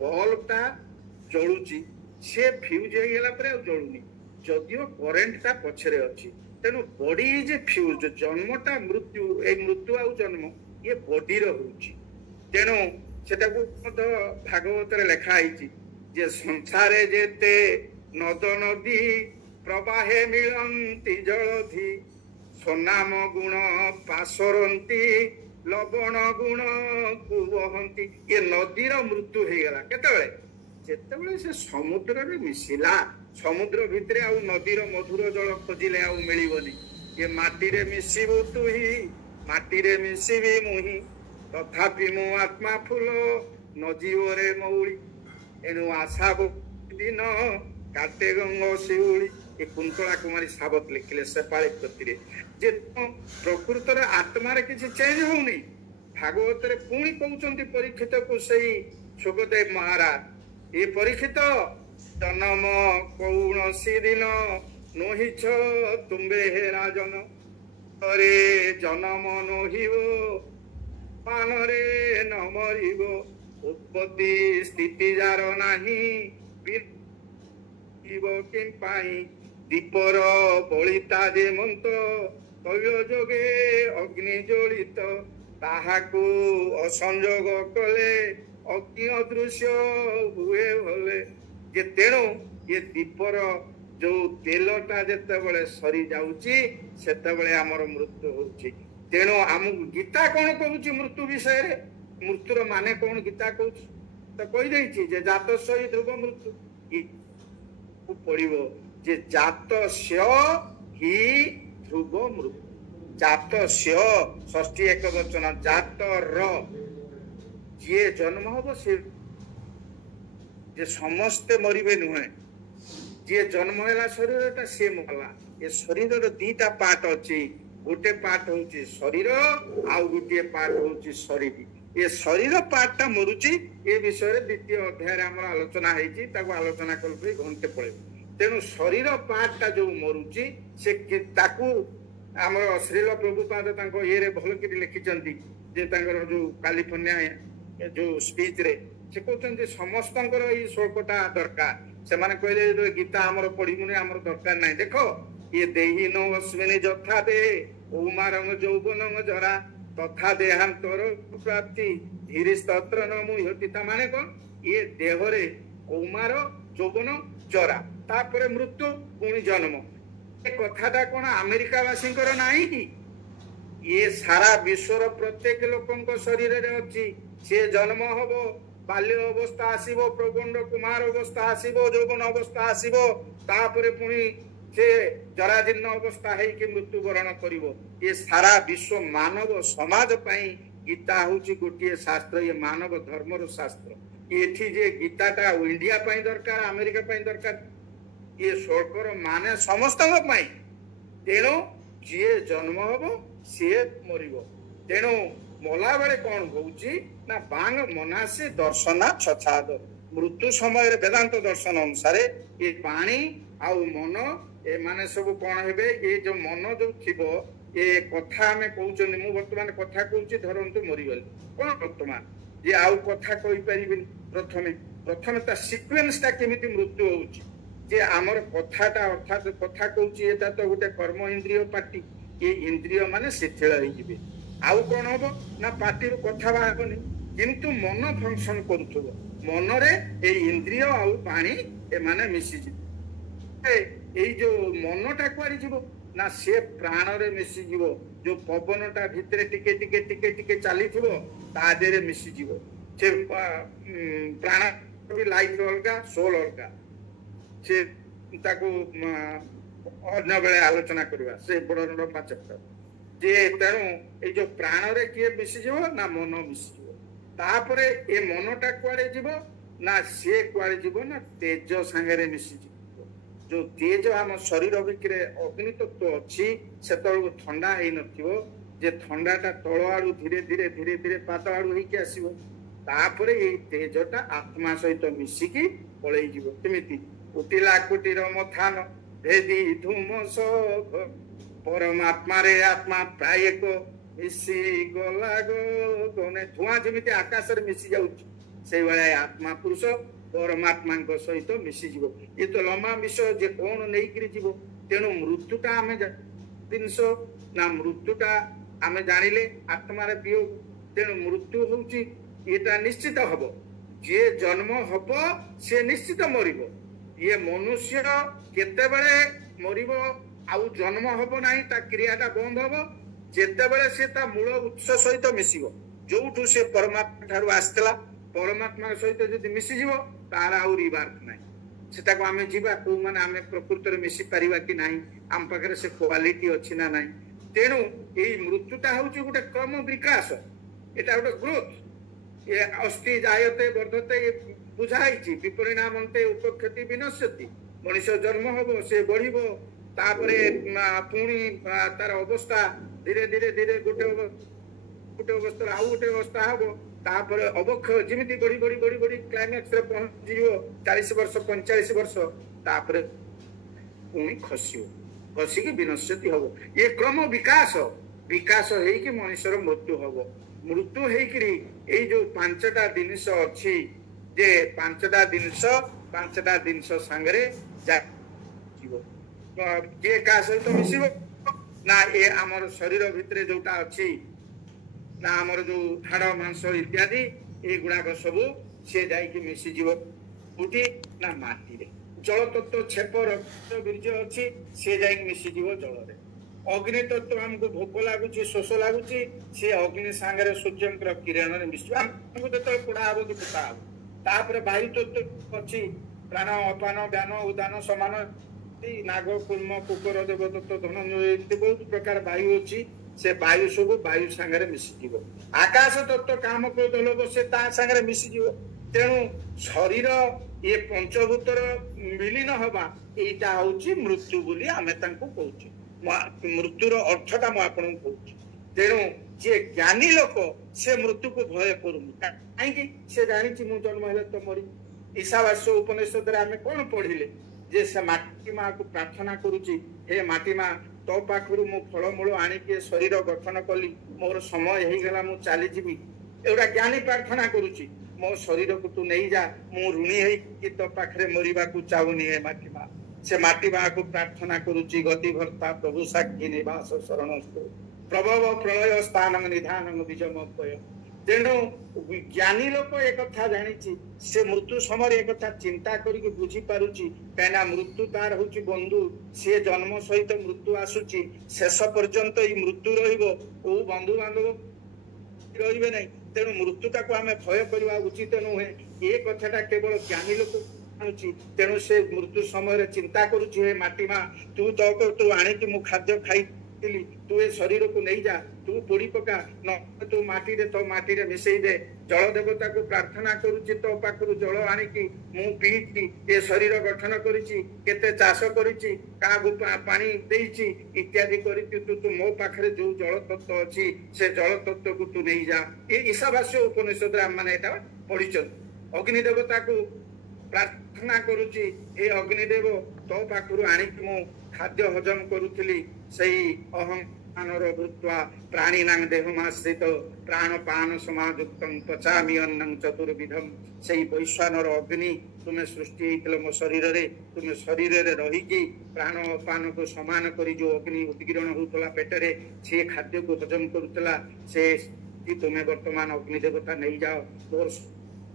ବଲ୍ବଟା ଜଳୁଛି, ସେ ଫ୍ୟୁଜ ହେଇଗଲା ପରେ ଆଉ ଜଳୁନି, ଯଦିଓ କରେଣ୍ଟ ତା ପଛରେ ଅଛି। ତେଣୁ ବଡି ଇଜ ଫ୍ୟୁଜ, ଜନ୍ମଟା ମୃତ୍ୟୁ, ଏଇ ମୃତ୍ୟୁ ଆଉ ଜନ୍ମ ଇଏ ବଡିର ହଉଛି। ତେଣୁ ସେଟାକୁ ମଧ୍ୟ ଭାଗବତରେ ଲେଖା ହେଇଛି ଯେ ସଂସାରେ ଯେତେ ନଦ ନଦୀ ପ୍ରବାହେ ମିଳନ୍ତି ଜଳଧି ସ୍ୱନାମ ଗୁଣ ପାଶରନ୍ତି ଲବଣ ଗୁଣ କୁ ବହନ୍ତି। ଏ ନଦୀର ମୃତ୍ୟୁ ହେଇଗଲା କେତେବେଳେ? ଯେତେବେଳେ ସେ ସମୁଦ୍ରରେ ମିଶିଲା। ସମୁଦ୍ର ଭିତରେ ଆଉ ନଦୀର ମଧୁର ଜଳ ଖୋଜିଲେ ଆଉ ମିଳିବନି। ଏ ମାଟିରେ ମିଶିବୁ ତୁହି, ମାଟିରେ ମିଶିବି ମୁହିଁ, ତଥାପି ମୁଁ ଆତ୍ମା ଫୁଲ ନଜୀବରେ ମଉଳି, ଏଣୁ ଆଶା ଦିନ କାଟେ ଗଙ୍ଗ ଶିଉଳି। ଏ କୁନ୍ତଳା କୁମାରୀ ସାବତ ଲେଖିଲେ ସେପାଳି କୃତିରେ ଯେ ପ୍ରକୃତରେ ଆତ୍ମାରେ କିଛି ଚେଞ୍ଜ ହଉନି। ଭାଗବତରେ ପୁଣି କହୁଛନ୍ତି ପରୀକ୍ଷିତକୁ ସେଇ ସୁଖଦେବ ମହାରାଜ, ଏ ପରୀକ୍ଷିତ ଜନମ କୌଣସି ଦିନ ନୋହିଛ ତୁମ୍ବେ ହେ ରାଜନ, ରେ ଜନମ ନୋହିବ ପାନରେ ନ ମରିବ, ଉତ୍ପତ୍ତି ସ୍ଥିତି ଯାର ନାହିଁ କି ପାଇଁ, ଦୀପର ବଳିତା ଯେ ମନ୍ତ ତୈଳ ଯୋଗେ ଅଗ୍ନି ଜଳିତ, ତାହାକୁ ଅସଂଯୋଗ କଲେ ଅଗ୍ନି ଅଦୃଶ୍ୟ ହୁଏ ଭଲେ। ଯେ ତେଣୁ ଏ ଦୀପର ଯୋଉ ତେଲଟା ଯେତେବେଳେ ସରି ଯାଉଛି ସେତେବେଳେ ଆମର ମୃତ୍ୟୁ ହଉଛି। ତେଣୁ ଆମକୁ ଗୀତା କଣ କହୁଛି ମୃତ୍ୟୁ ବିଷୟରେ? ମୃତ୍ୟୁର ମାନେ କଣ ଗୀତା କହୁଛି ତ କହିଦେଇଛି ଯେ ଜାତ ସହି ଧ୍ରୁବ ମୃତ୍ୟୁ। ପଡିବ ଯେ ଜାତ ହି ଧ୍ରୁବ ମୃତ୍ୟୁ, ଜାତ ଷଷ୍ଠୀ ଏକ ବଚନ, ଜାତ ର ଯିଏ ଜନ୍ମ ହବ ସେ ଯେ ସମସ୍ତେ ମରିବେ ନୁହେଁ, ଯିଏ ଜନ୍ମ ହେଲା ଶରୀରଟା ସିଏ ମଲା। ଏ ଶରୀରର ଦିଟା ପାର୍ଟ ଅଛି, ଗୋଟେ ପାର୍ଟ ହଉଛି ଶରୀର ଆଉ ଗୋଟିଏ ପାର୍ଟ ହଉଛି ଶରୀର। ଏ ଶରୀର ପାର୍ଟଟା ମରୁଛି, ଏ ବିଷୟରେ ଦ୍ୱିତୀୟ ଅଧ୍ୟାୟରେ ଆମର ଆଲୋଚନା ହେଇଛି, ତାକୁ ଆଲୋଚନା କଲେ ଘଣ୍ଟେ ପଳେଇବ। ତେଣୁ ଶରୀର ପାର୍ଟଟା ଯୋଉ ମରୁଛି ସେ ତାକୁ ଆମର ଶ୍ରୀଲ ପ୍ରଭୁପାଦ ତାଙ୍କ ଇଏରେ ଭଲକିରି ଲେଖିଛନ୍ତି ଯେ ତାଙ୍କର ଯୋଉ କାଲିଫର୍ଣ୍ଣିଆ ଯୋଉ ସ୍ପିଚରେ ସେ କହୁଛନ୍ତି ସମସ୍ତଙ୍କର ଏଇ ଶ୍ଳୋକଟା ଦରକାର। ସେମାନେ କହିଲେ ଗୀତା ଆମର ପଢିବୁନି, ଆମର ଦରକାର ନାହିଁ। ଦେଖ ଇଏ ଦେହି ନ ଅଶ୍ବିନୀ ଯଥା ଦେ କୌମାରଙ୍ଗ ଯୌବନ ଜରା ତଥା ଦେହାନ୍ତର ପ୍ରାପ୍ତି ଧୀରେ ସ୍ତୋତ୍ର ନ ମୁହ୍ୟତି। ତା ମାନେ କଣ? ଇଏ ଦେହରେ କୌମାର ଯୌବନ ଜରା, ତାପରେ ମୃତ୍ୟୁ, ପୁଣି ଜନ୍ମ। ଏ କଥାଟା କଣ ଆମେରିକା ବାସୀଙ୍କର ନାହିଁ କି? ଇଏ ସାରା ବିଶ୍ୱର ପ୍ରତ୍ୟେକ ଲୋକଙ୍କ ଶରୀରରେ ଅଛି। ସିଏ ଜନ୍ମ ହବ, ବାଲ୍ୟ ଅବସ୍ଥା ଆସିବ, ପ୍ରଗଣ୍ଡ କୁମାର ଅବସ୍ଥା ଆସିବ, ଯୌବନ ଅବସ୍ଥା ଆସିବ, ତାପରେ ପୁଣି ସେ ଜରାଜୀର୍ଣ୍ଣ ଅବସ୍ଥା ହେଇକି ମୃତ୍ୟୁବରଣ କରିବ। ଏ ସାରା ବିଶ୍ୱ ମାନବ ସମାଜ ପାଇଁ ଗୀତା ହଉଛି ଗୋଟିଏ ଶାସ୍ତ୍ର, ଇଏ ମାନବ ଧର୍ମର ଶାସ୍ତ୍ର। ଏଠି ଯେ ଗୀତାଟା ଇଣ୍ଡିଆ ପାଇଁ ଦରକାର, ଆମେରିକା ପାଇଁ ଦରକାର, ଇଏ ଶ୍ଳୋକର ମାନେ ସମସ୍ତଙ୍କ ପାଇଁ। ତେଣୁ ଯିଏ ଜନ୍ମ ହବ ସିଏ ମରିବ। ତେଣୁ ମଲା ବେଳେ କଣ ହଉଛି ନା ବାଙ୍ଗ ମନାସେ ଦର୍ଶନା ଛଛାଦ। ମୃତ୍ୟୁ ସମୟରେ ବେଦାନ୍ତ ଦର୍ଶନ ଅନୁସାରେ ଏ ପାଣି ଆଉ ମନ ଏମାନେ ସବୁ କଣ ହେବେ? ଏ ଯୋଉ ମନ ଯୋଉ ଥିବ, ଏ କଥା ଆମେ କହୁଛନ୍ତି, ମୁଁ ବର୍ତ୍ତମାନ କଥା କହୁଛି, ଧରନ୍ତୁ ମରିଗଲି, କଣ ବର୍ତ୍ତମାନ ଯେ ଆଉ କଥା କହିପାରିବିନି। ପ୍ରଥମେ ତା ସିକ୍ୱେନ୍ସଟା କେମିତି ମୃତ୍ୟୁ ହଉଛି ଯେ ଆମର କଥାଟା ଅର୍ଥାତ୍ କଥା କହୁଛି, ଏଟା ତ ଗୋଟେ କର୍ମ ଇନ୍ଦ୍ରିୟ ପାଟି, ଏ ଇନ୍ଦ୍ରିୟ ମାନେ ଶିଥିଳ ହେଇଯିବେ। ଆଉ କଣ ହବ ନା ପାଟିରୁ କଥା ବାହାରିବନି, କିନ୍ତୁ ମନ ଫଙ୍କସନ କରୁଥିବ। ମନରେ ଏଇ ଇନ୍ଦ୍ରିୟ ଆଉ ପାଣି ଏମାନେ ମିଶିଯିବେ। ଏଇ ଯୋଉ ମନଟା କୁଆଡେ ଯିବ ନା ସେ ପ୍ରାଣରେ ମିଶିଯିବ। ଯୋଉ ପବନଟା ଭିତରେ ଟିକେ ଟିକେ ଟିକେ ଟିକେ ଚାଲିଥିବ ତା ଦେହରେ ମିଶିଯିବ। ସେ ପ୍ରାଣ ଲାଇଫ ଅଲଗା, ସୋଲ ଅଲଗା। ସେ ତାକୁ ଅନ୍ୟ ବେଳେ ଆଲୋଚନା କରିବା ସେ ବଡ ଲମ୍ବା ଚକ୍ର ଯେ ତେଣୁ ଏଇ ଯୋଉ ପ୍ରାଣରେ କିଏ ମିଶିଯିବ ନା ମନ ମିଶିଯିବ ତାପରେ ଏ ମନଟା କୁଆଡେ ଯିବ ନା ସିଏ କୁଆଡେ ଯିବ ନା ତେଜ ସାଙ୍ଗରେ ମିଶିଯିବ ଯୋଉ ତେଜ ଆମ ଶରୀର ଭିତରେ ଅଗ୍ନି ତତ୍ତ୍ୱ ଅଛି ସେତେବେଳକୁ ଥଣ୍ଡା ହେଇନଥିବ ଯେ ଥଣ୍ଡାଟା ତଳ ଆଡୁ ଧୀରେ ଧୀରେ ଧୀରେ ଧୀରେ ପାଦ ଆଡୁ ହେଇକି ଆସିବ ତାପରେ ଏଇ ତେଜଟା ଆତ୍ମା ସହିତ ମିଶିକି ପଳେଇଯିବ କେମିତି ଉଠିଲା କୁଟୀର ମଥାନ ଭେଦି ଧୂମ ସୋଭ ପରମାତ୍ମାରେ ଆତ୍ମା ପ୍ରାୟ ଏକ ମିଶି ଗଲା ଗନେ ଧୂଆଁ ଯେମିତି ଆକାଶରେ ମିଶି ଯାଉଛି ସେଇଭଳିଆ ଆତ୍ମା ପୁରୁଷ ପରମାତ୍ମାଙ୍କ ସହିତ ମିଶିଯିବ ଏ ତ ଲମ୍ବା ବିଷୟ ଯେ କଣ ନେଇକିରି ଯିବ ତେଣୁ ମୃତ୍ୟୁଟା ଆମେ ଜିନିଷ ନା ମୃତ୍ୟୁଟା ଆମେ ଜାଣିଲେ ଆତ୍ମାର ବିୟୋଗ ତେଣୁ ମୃତ୍ୟୁ ହଉଛି ଏଟା ନିଶ୍ଚିତ ହବ ଯିଏ ଜନ୍ମ ହବ ସେ ନିଶ୍ଚିତ ମରିବ ଇଏ ମନୁଷ୍ୟ କେତେବେଳେ ମରିବ ଆଉ ଜନ୍ମ ହବ ନାହିଁ ତା କ୍ରିୟାଟା ବନ୍ଦ ହବ ଯେତେବେଳେ ସେ ତା ମୂଳ ଉତ୍ସ ସହିତ ମିଶିବ ଯୋଉଠୁ ସେ ପରମାତ୍ମା ଠାରୁ ଆସିଥିଲା ପରମାତ୍ମା ସହିତ ଯଦି ମିଶିଯିବ ତାର ଆଉ ରିବାର୍ଥ ନାହିଁ ସେଟାକୁ ଆମେ ଯିବା କୋଉମାନେ ଆମେ ପ୍ରକୃତରେ ମିଶି ପାରିବା କି ନାହିଁ ଆମ ପାଖରେ ସେ କ୍ୱାଲିଟି ଅଛି ନା ନାହିଁ ତେଣୁ ଏଇ ମୃତ୍ୟୁଟା ହଉଛି ଗୋଟେ କ୍ରମ ବିକାଶ ଏଟା ଗୋଟେ ଗ୍ରୋଥ ଏ ଅସ୍ତି ଜାୟତେ ବର୍ଦ୍ଧତେ ବୁଝା ହେଇଛି ବିପରିଣାମନ୍ତେ ଉପକ୍ଷତି ବିନଶ୍ୟତି ମଣିଷ ଜନ୍ମ ହବ ସେ ବଢିବ ତାପରେ ପୁଣି ତାର ଅବସ୍ଥା ଧୀରେ ଧୀରେ ଧୀରେ ଗୋଟେ ଅବସ୍ଥାରେ ଆଉ ଗୋଟେ ଅବସ୍ଥା ହବ ତାପରେ ଅବକ୍ଷୟ ଯେମିତି ବଢି ବଢି ବଢି ବଢି କ୍ଲାଇମାକ୍ସରେ ପହଞ୍ଚିଯିବ 40 ବର୍ଷ 45 ବର୍ଷ ତାପରେ ପୁଣି ଖସିକି ବିନଶ୍ୟତି ହବ ଏ କ୍ରମ ବିକାଶ ହେଇକି ମଣିଷର ମୃତ୍ୟୁ ହବ ମୃତ୍ୟୁ ହେଇକିରି ଏଇ ଯୋଉ ପାଞ୍ଚଟା ଜିନିଷ ଅଛି ଯେ ପାଞ୍ଚଟା ଜିନିଷ ସାଙ୍ଗରେ ଯିବ କିଏ କାହା ସହିତ ମିଶିବ ନା ଏ ଆମର ଶରୀର ଭିତରେ ଯୋଉଟା ଅଛି ନା ଆମର ଯୋଉ ହାଡ଼ ମାଂସ ଇତ୍ୟାଦି ଏଇଗୁଡାକ ସବୁ ସେ ଯାଇକି ମିଶିଯିବ କୋଉଠି ନା ମାଟିରେ ଜଳ ତତ୍ତ୍ୱ ଛେପ ରକ୍ତ ବୀର୍ଯ୍ୟ ଅଛି ସେ ଯାଇକି ମିଶିଯିବ ଜଳରେ ଅଗ୍ନି ତତ୍ତ୍ୱ ଆମକୁ ଭୋକ ଲାଗୁଛି ଶୋଷ ଲାଗୁଛି ସେ ଅଗ୍ନି ସାଙ୍ଗରେ ସୂର୍ଯ୍ୟଙ୍କର କିରଣରେ ମିଶିବ ଆମକୁ ଯେତେବେଳେ ପୋଡ଼ା ହବ କି ଫୁଟା ହବ ତାପରେ ବାୟୁ ତତ୍ତ୍ୱ ଅଛି ପ୍ରାଣ ଅପାନ ଜ୍ଞାନ ଉଦାନ ସମାନ ନାଗ କୁର୍ମ କୁକୁର ଦେବଦତ୍ତ ଧନଞ୍ଜୟ ଏମିତି ବହୁତ ପ୍ରକାର ବାୟୁ ଅଛି ସେ ବାୟୁ ସବୁ ବାୟୁ ସାଙ୍ଗରେ ମିଶିଯିବ ଆକାଶ ତତ୍ତ୍ୱ କାମ କ୍ରୋଧ ଲୋଭ ସେ ତା ସାଙ୍ଗରେ ମିଶିଯିବ ତେଣୁ ଶରୀର ଏ ପଞ୍ଚଭୂତର ମିଳିନ ହବା ଏଇଟା ହଉଛି ମୃତ୍ୟୁ ବୋଲି ଆମେ ତାଙ୍କୁ କହୁଛୁ ମୃତ୍ୟୁର ଅର୍ଥଟା ମୁଁ ଆପଣଙ୍କୁ କହୁଛି ତେଣୁ ଯିଏ ଜ୍ଞାନୀ ଲୋକ ସେ ମୃତ୍ୟୁକୁ ଭୟ କରୁନି କାହିଁକି ସେ ଜାଣିଛି ମୁଁ ଜନ୍ମ ହେଲେ ତ ମରି ଈଶାବାସ୍ୟ ଉପନିଷଦରେ ଆମେ କଣ ପଢିଲେ ଯେ ସେ ମାଟି ମାକୁ ପ୍ରାର୍ଥନା କରୁଛି ହେ ମାଟି ମା ତୋ ପାଖରୁ ମୁଁ ଫଳମୂଳ ଆଣିକି ଶରୀର ଗଠନ କଲି ମୋର ସମୟ ହେଇଗଲା ମୁଁ ଚାଲିଯିବି ଏଗୁଡା ଜ୍ଞାନୀ ପ୍ରାର୍ଥନା କରୁଛି ମୋ ଶରୀରକୁ ତୁ ନେଇଯା ମୁଁ ଋଣୀ ହେଇକି ତୋ ପାଖରେ ମରିବାକୁ ଚାହୁଁନି ହେ ମାଟି ମା ସେ ମାଟି ମାକୁ ପ୍ରାର୍ଥନା କରୁଛି ଗତି ଭର୍ତ୍ତା ପ୍ରଭୁ ସାକ୍ଷୀ ନିବାସ ଶରଣସ୍ତୁ ପ୍ରଭବ ପ୍ରଳୟ ସ୍ଥାନ ନିଧାନ ବିଜମ ଭୟ ତେଣୁ ଜ୍ଞାନୀ ଲୋକ ଏକଥା ଜାଣିଛି ସେ ମୃତ୍ୟୁ ସମୟରେ ଏକଥା ଚିନ୍ତା କରିକି ବୁଝିପାରୁଛି କାହିଁକିନା ମୃତ୍ୟୁ ତାର ହଉଛି ବନ୍ଧୁ ସିଏ ଜନ୍ମ ସହିତ ମୃତ୍ୟୁ ଆସୁଛି ଶେଷ ପର୍ଯ୍ୟନ୍ତ ଏଇ ମୃତ୍ୟୁ ରହିବ କୋଉ ବନ୍ଧୁ ବାନ୍ଧବ ରହିବେ ନାହିଁ ତେଣୁ ମୃତ୍ୟୁଟାକୁ ଆମେ ଭୟ କରିବା ଉଚିତ ନୁହେଁ ଏ କଥାଟା କେବଳ ଜ୍ଞାନୀ ଲୋକ ଜାଣୁଛି ତେଣୁ ସେ ମୃତ୍ୟୁ ସମୟରେ ଚିନ୍ତା କରୁଛି ହେ ମାଟି ମା ତୁ ଆଣିକି ମୁଁ ଖାଦ୍ୟ ଖାଇଥିଲି ତୁ ଏ ଶରୀରକୁ ନେଇଯା ତୁ ପୋଡ଼ି ପକା ନ ତୁ ତୋ ମାଟିରେ ମିଶେଇ ଦେ ଜଳ ଦେବତାକୁ ପ୍ରାର୍ଥନା କରୁଛି ତୋ ପାଖରୁ ଜଳ ଆଣିକି ମୁଁ ପିଇଛି ଏ ଶରୀର ଗଠନ କରିଛି କେତେ ଚାଷ କରିଛି କାହାକୁ ପାଣି ଦେଇଛି ଇତ୍ୟାଦି କରିଛି ତୁ ମୋ ପାଖରେ ଯୋଉ ଜଳ ତତ୍ତ୍ୱ ଅଛି ସେ ଜଳ ତତ୍ତ୍ୱକୁ ତୁ ନେଇଯା ଏ ଈଶାବାସ୍ୟ ଉପନିଷଦରେ ଆମମାନେ ଏଟା ପଢିଛନ୍ତି ଅଗ୍ନି ଦେବତାକୁ ପ୍ରାର୍ଥନା କରୁଛି ଏ ଅଗ୍ନିଦେବ ତୋ ପାଖରୁ ଆଣିକି ମୁଁ ଖାଦ୍ୟ ହଜମ କରୁଥିଲି ସେଇ ଅହଂମାନର ଭୂତ୍ୱା ପ୍ରାଣୀନାଂ ଦେହମାଶ୍ରିତ ପ୍ରାଣ ପାନ ସମାଯୁକ୍ତଂ ପଚାମି ଅନ୍ନଂ ଚତୁର୍ବିଧମ୍ ସେଇ ବୈଶ୍ୱାନର ଅଗ୍ନି ତୁମେ ସୃଷ୍ଟି ହେଇଥିଲ ମୋ ଶରୀରରେ ତୁମେ ଶରୀରରେ ରହିକି ପ୍ରାଣ ପାନକୁ ସମାନ କରି ଯୋଉ ଅଗ୍ନି ଉଦ୍ଗୀରଣ ହଉଥିଲା ପେଟରେ ସେ ଖାଦ୍ୟକୁ ହଜମ କରୁଥିଲା ସେ ତୁମେ ବର୍ତ୍ତମାନ ଅଗ୍ନି ଦେବତା ନେଇଯାଅ ମୋର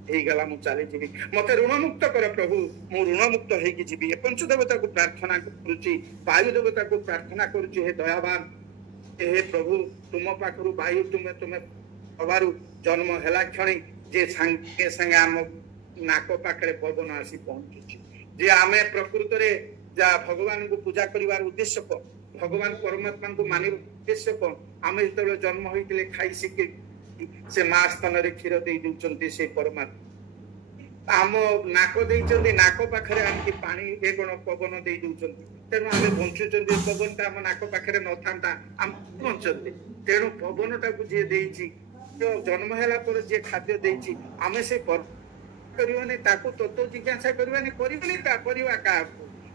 ହେଇଗଲା ମୁଁ ଚାଲିଯିବି ମତେ ଋଣମୁକ୍ତ କର ପ୍ରଭୁ ମୁଁ ଋଣମୁକ୍ତ ହେଇକି ଯିବି ଏ ପଞ୍ଚଦେବତାକୁ ପ୍ରାର୍ଥନା କରୁଛି ବାୟୁ ଦେବତାକୁ ପ୍ରାର୍ଥନା କରୁଛି ହେ ଦୟାବାନ ହେ ପ୍ରଭୁ ତୁମ ପାଖରୁ ବାୟୁ ତୁମେ ହବାରୁ ଜନ୍ମ ହେଲା କ୍ଷଣି ଯେ ସାଙ୍ଗେ ସାଙ୍ଗେ ଆମ ନାକ ପାଖରେ ପବନ ଆସି ପହଞ୍ଚୁଛି ଯେ ଆମେ ପ୍ରକୃତରେ जा भगवान को पूजा करिवार उद्देश्य को भगवान परमात्मा को मानिब उद्देश्य को आमे जतबे जन्म होइतिले खाइ सिके से मां स्तन रे क्षीर देई दउचंती से परमात्मा आम नाक देइचंती नाक पाखरे आमकी पानी ए कोन पवन देई दउचंती तेणु आमे बंचुचंती पवन ता आम नाक पाखरे न थांता आम बंचंती तेणु पवन ता को जे देइची तो जन्म होला पर जे खाद्य देइची आमे से करिवने ताको तत्व जिज्ञासा करिवने करिवने का करिवा का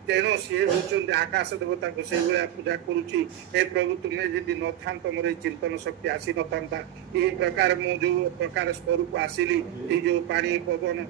तेणु सी हूँ आकाश देवता को से पूजा करुच्ची हे प्रभु तुम्हें यदि न था मोर चिंतन शक्ति आसी न था ये प्रकार मु जो प्रकार स्वरूप आसिली ये जो पानी पवन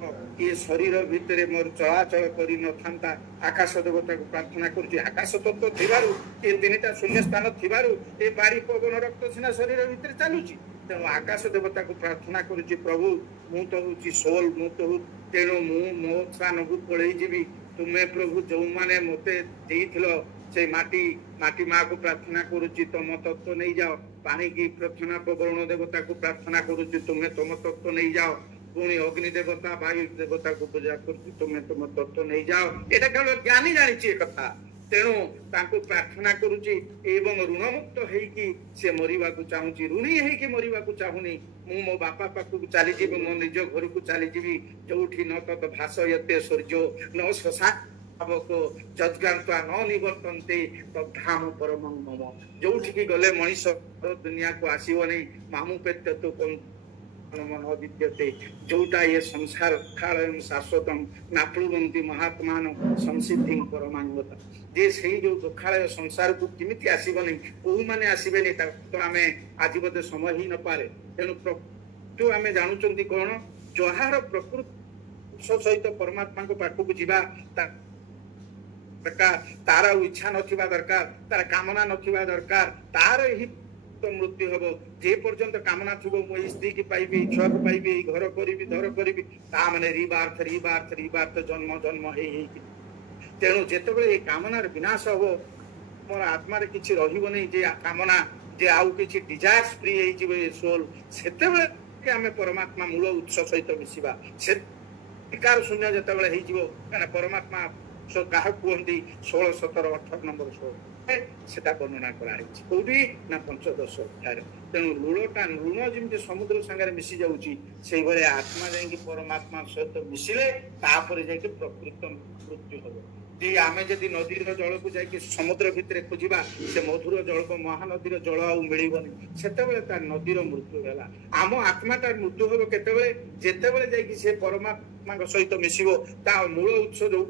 ये शरीर भितर मोर चलाचल कर न था आकाश देवता को प्रार्थना करुच्ची आकाश तत्व थिबारु ये तीनटा शून्य स्थान थिबारु ये पानी पवन रक्त सीना शरीर भितर चलुची तेणु आकाश देवता को प्रार्थना करुच्ची प्रभु मु तो हूँ सोल मु तो हूँ तेणु मु मो स्थान को पलि जीवी तुम्हें प्रभु जो माने मते देइथिलो से माटी माटी माँ को प्रार्थना करुच्ची तुम तत्व नहीं जाओ पानी की प्रार्थना वरुण देवता को प्रार्थना करुच्ची तुम्हें तुम तत्व नहीं जाओ पुणी अग्नि देवता वायु देवता को पूजा करुच्ची तुम्हें तुम तत्व नहीं जाओ एटा केवल ज्ञानी जानिछि ए कथा तेणु तांको प्रार्थना करुच्ची एवं ऋणमुक्त हेकी से मरिबा को चाहूची ऋणी हेकी मरिबा को चाहुनी मु मो बापा पाखु चली जीवी मो निज घर को चली जीवी जोठी न तत भाषयते सूर्यो न शशा को जज्ञान्त्वा न निवर्तन्ते तद्धाम परमं मम जोठी की गले मनीष दुनिया को आसीबो नै मामु पेत्य तो मन विद्यते जोटा ये संसार खालयं शाश्वतम नाप्लुवन्ति महात्मान संसिद्धि परमांगता जे सेही जो दुखालय संसार को किमिति आसीबो नै ओ माने आसीबे नै तो आमे आज बोधे समय ही न पारे तेणु जो आमे जानुचंती कोन जहार प्रकृति सहित परमात्मा को पाखु जीवा तार इच्छा नथिबा दरकार तार कामना नथिबा दरकार तार ही मृत्यु हम जे पर्यंत कामना थो मो स्त्री की पाइबी छुआ को पाइबी घर करी धर करी ता माने रिबार्थ जन्म जन्म तेणु जितेबाला ये कामनार विनाश हम मोर आत्मा किसी रही जे कामना जे आउ कि डिजायर फ्री हो सोल से आम परमात्मा मूल उत्स सहित मिसवा से शून्य जिते परमात्मा क्या कहती 16 17 18 नंबर 16 सेटा वर्णना कौटी ना 15 अध्याय तेणु ऋणटा ऋण जमी समुद्र सागर मिसी जाऊँगी से भाई आत्मा जाकि परमात्मा सहित मिसिले प्रकृत मृत्यु हम जे आम जदि नदी जल को जाकि समुद्र भितर खोजा से मधुर जल को महानदी जल आ मिलबनी से नदीर मृत्यु है आम आत्माटार मृत्यु हम केतबे जाकि से परमात्मा सहित मिसिबो ता मूल उत्स जो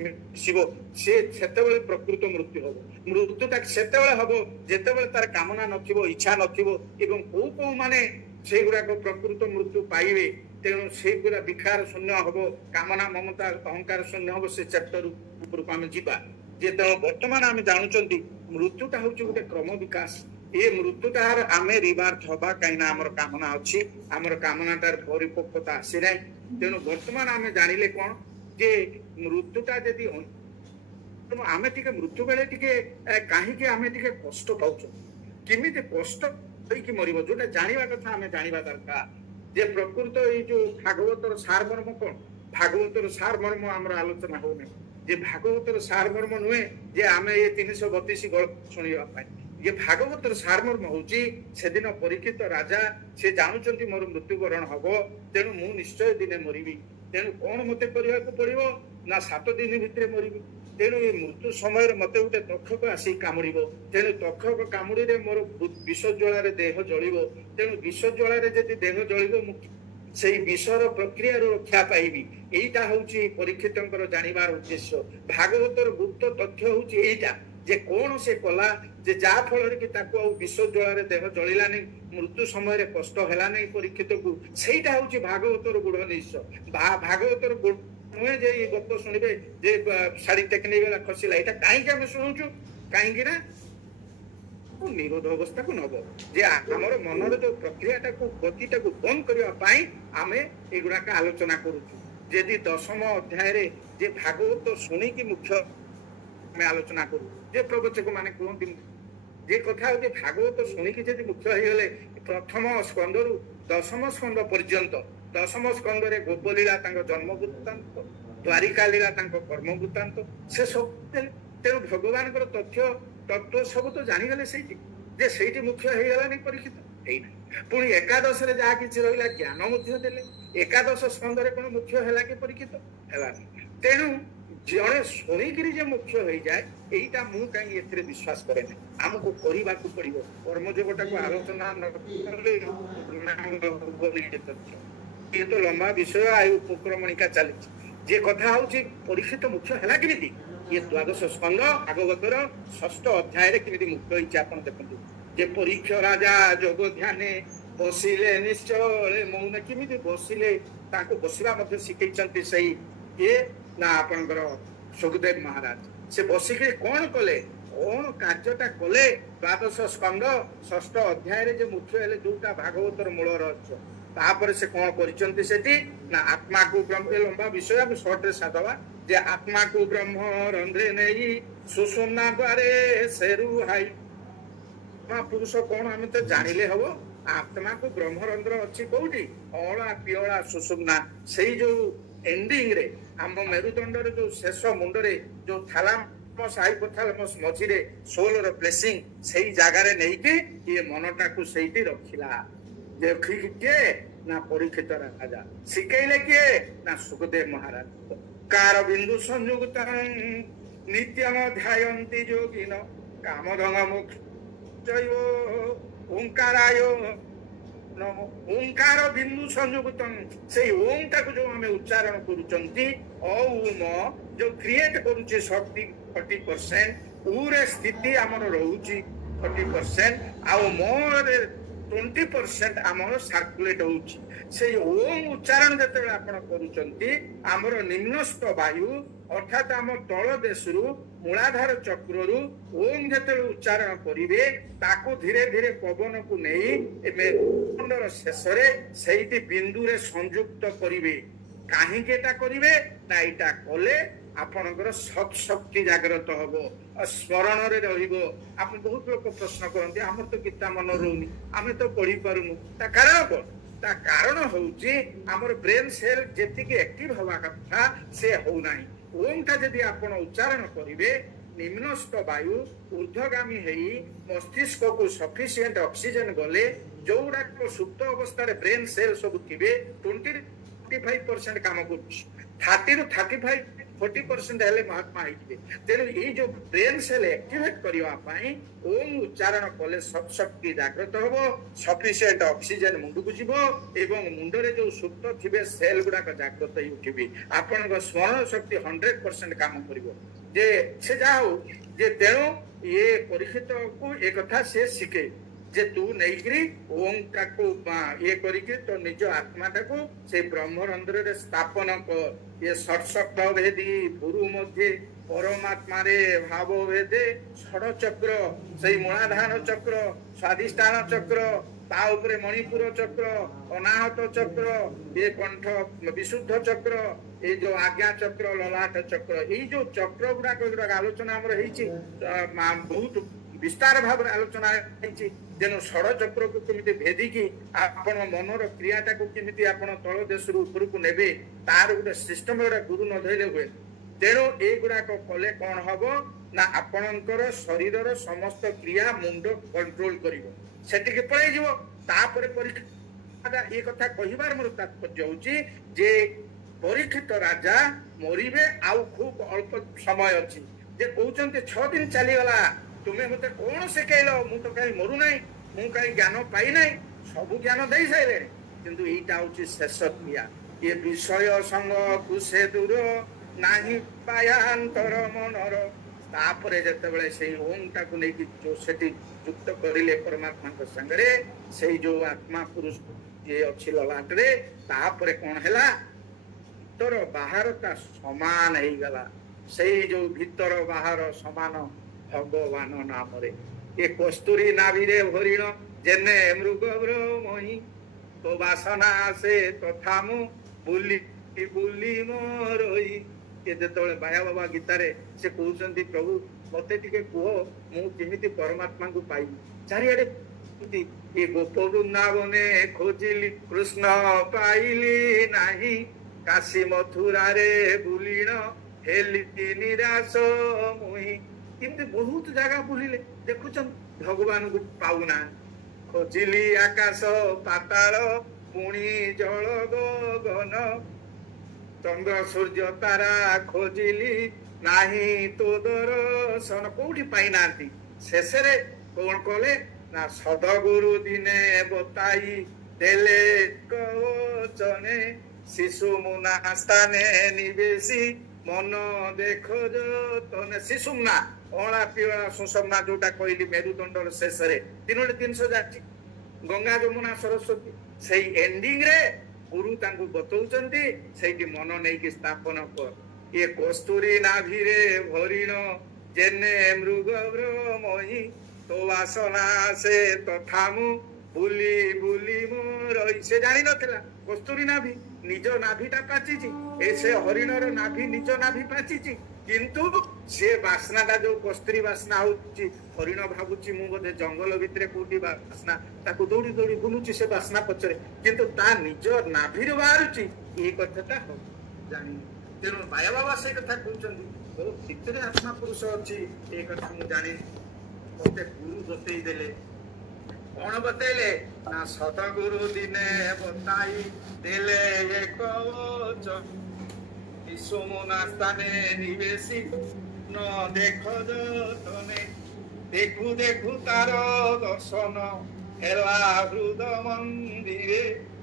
मिसिबो से प्रकृत मृत्यु हम मृत्युटा सेतेबेले हबो जेतेबेले तार कामना नथिबो इच्छा नथिबो एवं को माने से गुराक प्रकृत मृत्यु पाइबे तेणु से गुरा विकार शून्य हम कामना ममता अहंकार शून्य हम से चैप्टर ऊपर को आम जीवा जे तेणु वर्तमान आम जानुचंती मृत्युटा हूँ गोटे क्रम विकास ये मृत्युटार आम रिबार्थ हवा कहीं आमर कामना अच्छी आमर कामनाटार परिपक्वता आसी ना तेणु वर्तमान आम जानिले कौन जे मृत्युटा जदि आम टे मृत्यु बेले कहीं आम टे कष्ट पाच किमी कष्ट होगी मर जोटा जाना कथा आम जाना दरकार जे प्रकृत ये जो भागवतर सारमर्म कौन भागवतर सारमर्म आमर आलोचना होने जे भागवतर सारमर्म नुहे जे आम ये 332 गल्प शुणा ये भागवतर सारमर्म हूँ से दिन परीक्षित राजा से जानुंट मोर मृत्युवरण हम तेणु मु निश्चय दिने मरबी तेणु कौन मत करने पड़ो ना 7 दिन भितर मरबी तेणु ये मृत्यु समय मत गोटे तक्षक आसी कामुड़ तेणु तक्षक कामुड़ी मोर विष ज्वाल देह जल तेणु विष ज्वाल देह जल से विषर प्रक्रिया रक्षा पाइबी यहीटा हूँ परीक्षित जानवर उद्देश्य भागवतर गुप्त तथ्य हूँ यहीटा जे कौन से कला जे जा फल कि विष ज्वाल देह जलिला नहीं मृत्यु समय कष्ट है नहीं परीक्षित को सहीटा हूँ भागवतर गुड़ निश्चय भागवतर गुड़ नुहे जे ये गप शुणवे जे शाड़ी टेक्निक वाला खसला यहाँ कहीं आम शुणुचु कहीं निरोध अवस्था को नब जे आमर मनर जो प्रक्रिया गतिटा को बंद करने आम युवाक आलोचना करुचु जदि 10म अध्याय जे भागवत शुणिकी मुख्य आम आलोचना करूँ जे प्रवचक माने कहते जे कथा हो भागवत शुणिकी जदि मुख्य होगले प्रथम स्कंद रु 10म स्कंद पर्यंत 10म स्कंद गोपलीला जन्म वृत्तांत द्वारिका लीला कर्म वृत्तांत से सब तेणु भगवान तथ्य तत्व सब तो जानीगले से मुख्य हो गलानी परीक्षित पुणी एकादश जहाँ कि रहा ज्ञान देले एकादश स्कंदे कौन मुख्य है कि परीक्षित है तेणु जड़े शुणिकी जे मुख्य हो जाए यहीटा मु कहीं ए विश्वास करे आमको करने को पड़ो कर्मयोगटा को आलोचना ये तो लंबा विषय आयु उपक्रमणिका चली जे कथा हूँ परीक्षित मुख्य है कि ये द्वादश स्कंद भागवतर 6ठ अध्याय केमी मुख्य होती आप देखते जे परीक्ष राजा जोग ध्यान बसिले निश्चय मौन केमी बसिले बसवा शिखई से ये ना आपणकर सुखदेव महाराज से बसिक कौन कले कौन कार्यटा कले द्वादश स्कंद 6ठ अध्याय जे मुख्य है जोटा भागवतर मूल रहस्य तापर से कौन करिसंती सेठी ना आत्मा को ब्रह्म लंबा विषय हम शॉर्ट रे साधवा जे आत्मा को ब्रह्म रंध्रे नहीं सुषुम्ना द्वारे सेरु हाई पुरुष कौन हम तो जानिले हबो आत्मा को ब्रह्म रंध्र अछि कोठी अळा पियळा सुषुम्ना सेही जो एंडिंग रे हम मेरुदंड रे जो शेष मुंड रे जो थैलामस हाइपोथैलामस मझिरे सोल रो प्लेसिंग सेही जागा रे नहीं कि ये मनटा को सेही रखिला देखी किए ना परीक्षित राजा शिखैले किए ना सुखदेव महाराज कार बिंदु संयुक्त नित्यम ध्यायन्ति योगिन कामधंग मुख्य ओंकाराय नमो ओंकार बिंदु संयुक्त से ओंटा को जो हमें उच्चारण करूचंती ओम जो क्रिएट करूची शक्ति 40% उरे स्थिति हमर रहूची 40% आ मोर 20% आमर सर्कुलेट होउची से ओम उच्चारण जते आपण करूचंती आमर निम्नस्थ वायु अर्थात आम तल देशरु मूलाधार चक्ररु ओम जते उच्चारण करिवे ताको धीरे धीरे पवन को नहीं मेरुदंडर शेष रे सेही बिंदु रे संयुक्त करिवे काहे केटा करिवे ना एटा कले आपनकर सत शक्ति जागृत हबो स्मरण रे रहिबो आप बहुत लोग प्रश्न करते हमर तो गीता मन रहउनी आमे तो पढ़ी पारुनु ता कारण कोन ता कारण होउची हमर ब्रेन सेल जेति के एक्टिव हवा कथा से हो नाही ओम का यदि आपण उच्चारण करिवे निम्नस्थ वायु ऊर्ध्वगामी हेई मस्तिष्क को सफिशिएंट ऑक्सीजन गले जोड़ा को सुप्त अवस्था रे ब्रेन सेल सब थिबे 25% काम करूची 30 रु 35 40% हेले महात्मा होइबे तेनु ई जो ब्रेन सेल एक्टिवेट करिवा पई ओम उच्चारण कले सब शक्ति जागृत होबो सफिशिएंट ऑक्सीजन मुंड को जीवो एवं मुंड रे जो सुप्त थिबे सेल गुडा का जागृत होई उठिबे आपन को स्मरण शक्ति 100% काम करिवो जे से जाओ जे तेनु ये परीक्षित को एक कथा से शिखे जे तू नैकरी ओम को ये करिके तो निज आत्माटा को से ब्रह्मरंध्र रे स्थापन कर ये षट्शक्त भेदी गुरु मध्य परमात्मा रे भाव भेदे षड चक्र से मूलाधार चक्र स्वादिष्ठान चक्र ता उपरे मणिपुर चक्र अनाहत चक्र ये कंठ विशुद्ध चक्र ये जो आज्ञा चक्र ललाट चक्र ये जो चक्र गुडा आलोचना हमर हेची बहुत विस्तार भाव आलोचना हेची जेनु षड चक्र को केमिति भेदिकी आपण मनर क्रियाटा को केमिति आपण तळ देशरु ऊपर को नेबे तार गुडा सिस्टम गुडा गुरु न धैले हुए तेणु ए गुडा को कले कोन हबो ना आपणकर शरीरर समस्त क्रिया मुंड कंट्रोल करिवो सेति के पळै जिवो तापर परीक्षा ए कथा कहिबार मोर तात्पर्य होची जे परीक्षित राजा मरिबे आउ खूब अल्प समय अछि जे कहउचंते 6 दिन चली गला तुम्हें मते कौन शिखैलो मु तो कहीं मरु नहीं मु कहीं ज्ञान पाई नहीं सब ज्ञान दे सारे किंतु एटा होची शेष क्रिया ये विषय संग कुसे दूर नाही पायांतर मनर तापरे जते बेले से ओम टा को नहीं जो सेठी युक्त करिले परमात्मा के संगरे से जो आत्मा पुरुष ये अछि ललाट रे तापरे कोन हैला भीतर बाहर का समान हे गला से जो भीतर बाहर समान भगवान नाम रे ये कस्तूरी नाभिरे हरिण जेने मृग ब्रह्महि तो वासना से तथा मु बुली बुली मोरई ये जेतबे बाया बाबा गीता रे से कहउचंती प्रभु मते टिके कुह मु केमिति परमात्मा को पाई चारियाडे ये गोप वृंदावने खोजिली कृष्ण पाइली नाही काशी मथुरा रे बुली ऋण हेली निराश मुही एमती बहुत जगह बुलिले देखुछन भगवान को पाउना खोजिली आकाश पाताल पुणी जल गगन चंद्र सूर्य तारा खोजिली नाही तो दर्शन कोठी पाइनांती शेषरे कौन कले ना सदगुरु दिने बताई देले कवचने शिशु मुना स्थाने निवेशी मन देखो जो तने शिशु मुना अणा पिवळा सुषमना जोटा कहली मेरुदंडर शेषरे तीनोटी जिनस जाची गंगा जमुना सरस्वती सेई एंडिंग रे गुरु तांको बतौचंती सेठी मन नै कि स्थापन कर ये कस्तूरी नाभि रे भरिण जेने मृग भ्रमही तो वासना से तथामु बुली बुली मोर से जानी नथिला कस्तूरी नाभि निज नाभिटा पाचिची ए से हरिणर नाभि निज नाभि पाचिची किंतु से बासनाटा जो कस्तूरी बासना होची हरिण भाबुची मु बोधे जंगल भितरे कोठी बासना ताकू दौड़ी दौड़ी बुलुची से बासना पचरे किंतु ता निज नाभिर बाहरुची ए कथाटा हो जानी तेणु माया बाबा से कथा कहउचंदी बहुत भितरे आत्मा पुरुष अछि ए कथा मु जानी मते गुरु बतई देले कौन बतैले ना सतगुरु दिने बताई देले एक विश्वमुना स्थाने निवेशी न देखो तने देखु देखु तार दर्शन हेला हृद मंदिरे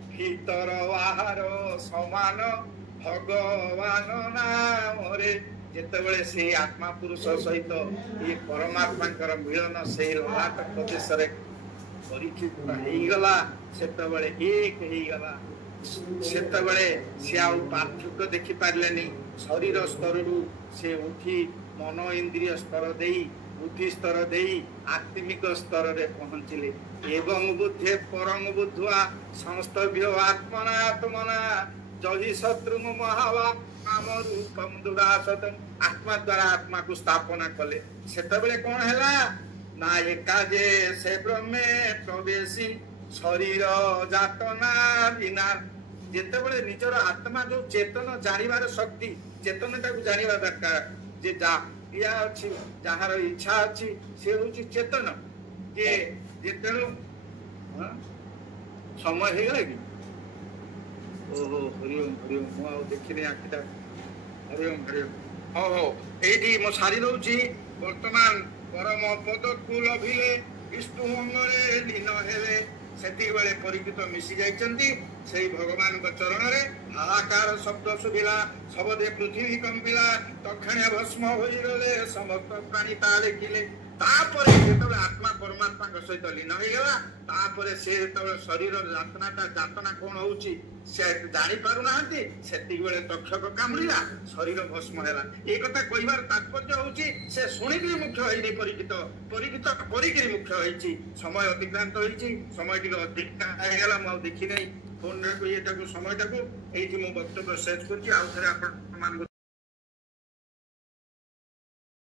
भीतर बाहर समान भगवान नामरे जेतेबेले से आत्मा पुरुष सहित ये परमात्मा मिलन से ललाट प्रदेश परीक्षित गला सेतबेले एक गला सेतबेले से आउ पार्थक्य देखि पारलेनी शरीर स्तर से उठी मन इंद्रिय स्तर देई बुद्धि स्तर देई आत्मिक स्तर रे पहुंचले एवं बुद्धे परम बुद्धवा संस्तभ्य आत्मनात्मना जहि शत्रु महावा काम रूपम दुरासत आत्मा द्वारा आत्मा को स्थापना कले सेतबेले कोन हैला ना एकाजे से ब्रह्मे प्रवेशी शरीर जातना बिना जेतेबेले निजर आत्मा जो चेतन जानिबार शक्ति चेतनटा को जानिबा दरकार जे जा या अछि जहार इच्छा अछि से होची चेतन जे जेतेनु समय हे गेला कि ओहो हरिओम हरिओम मु आ देखिने आखिटा हरिओम हरिओम हो एठी मो सारी दउची वर्तमान परम पद को लभिले विष्णु अंगरे लीन हेले सेति बेले परिचित मिसी जाइचंती सेही भगवान को चरण रे हाहाकार शब्द सुबिला सबदे पृथ्वी कंपिला तखणे भस्म होई गले समस्त प्राणी ताले किले तापरे जेतबे आत्मा परमात्मा के सहित लीन होई गेला तापरे से जेतबे शरीर जातना कोन होउची से जानि पारु नाहंती सेति बेले तक्षक कामुलिला शरीर भस्म हैला ए कथा कहिबार तात्पर्य होउची से सुनिकरी मुख्य होइनी परिचित परिकरी मुख्य होइची समय अतिक्रांत होइची समय टिक अधिक हैला म देखि नै फोन रे को एटा को समय टाको एठी म वक्तव्य शेष करछि आ थरे आपण मान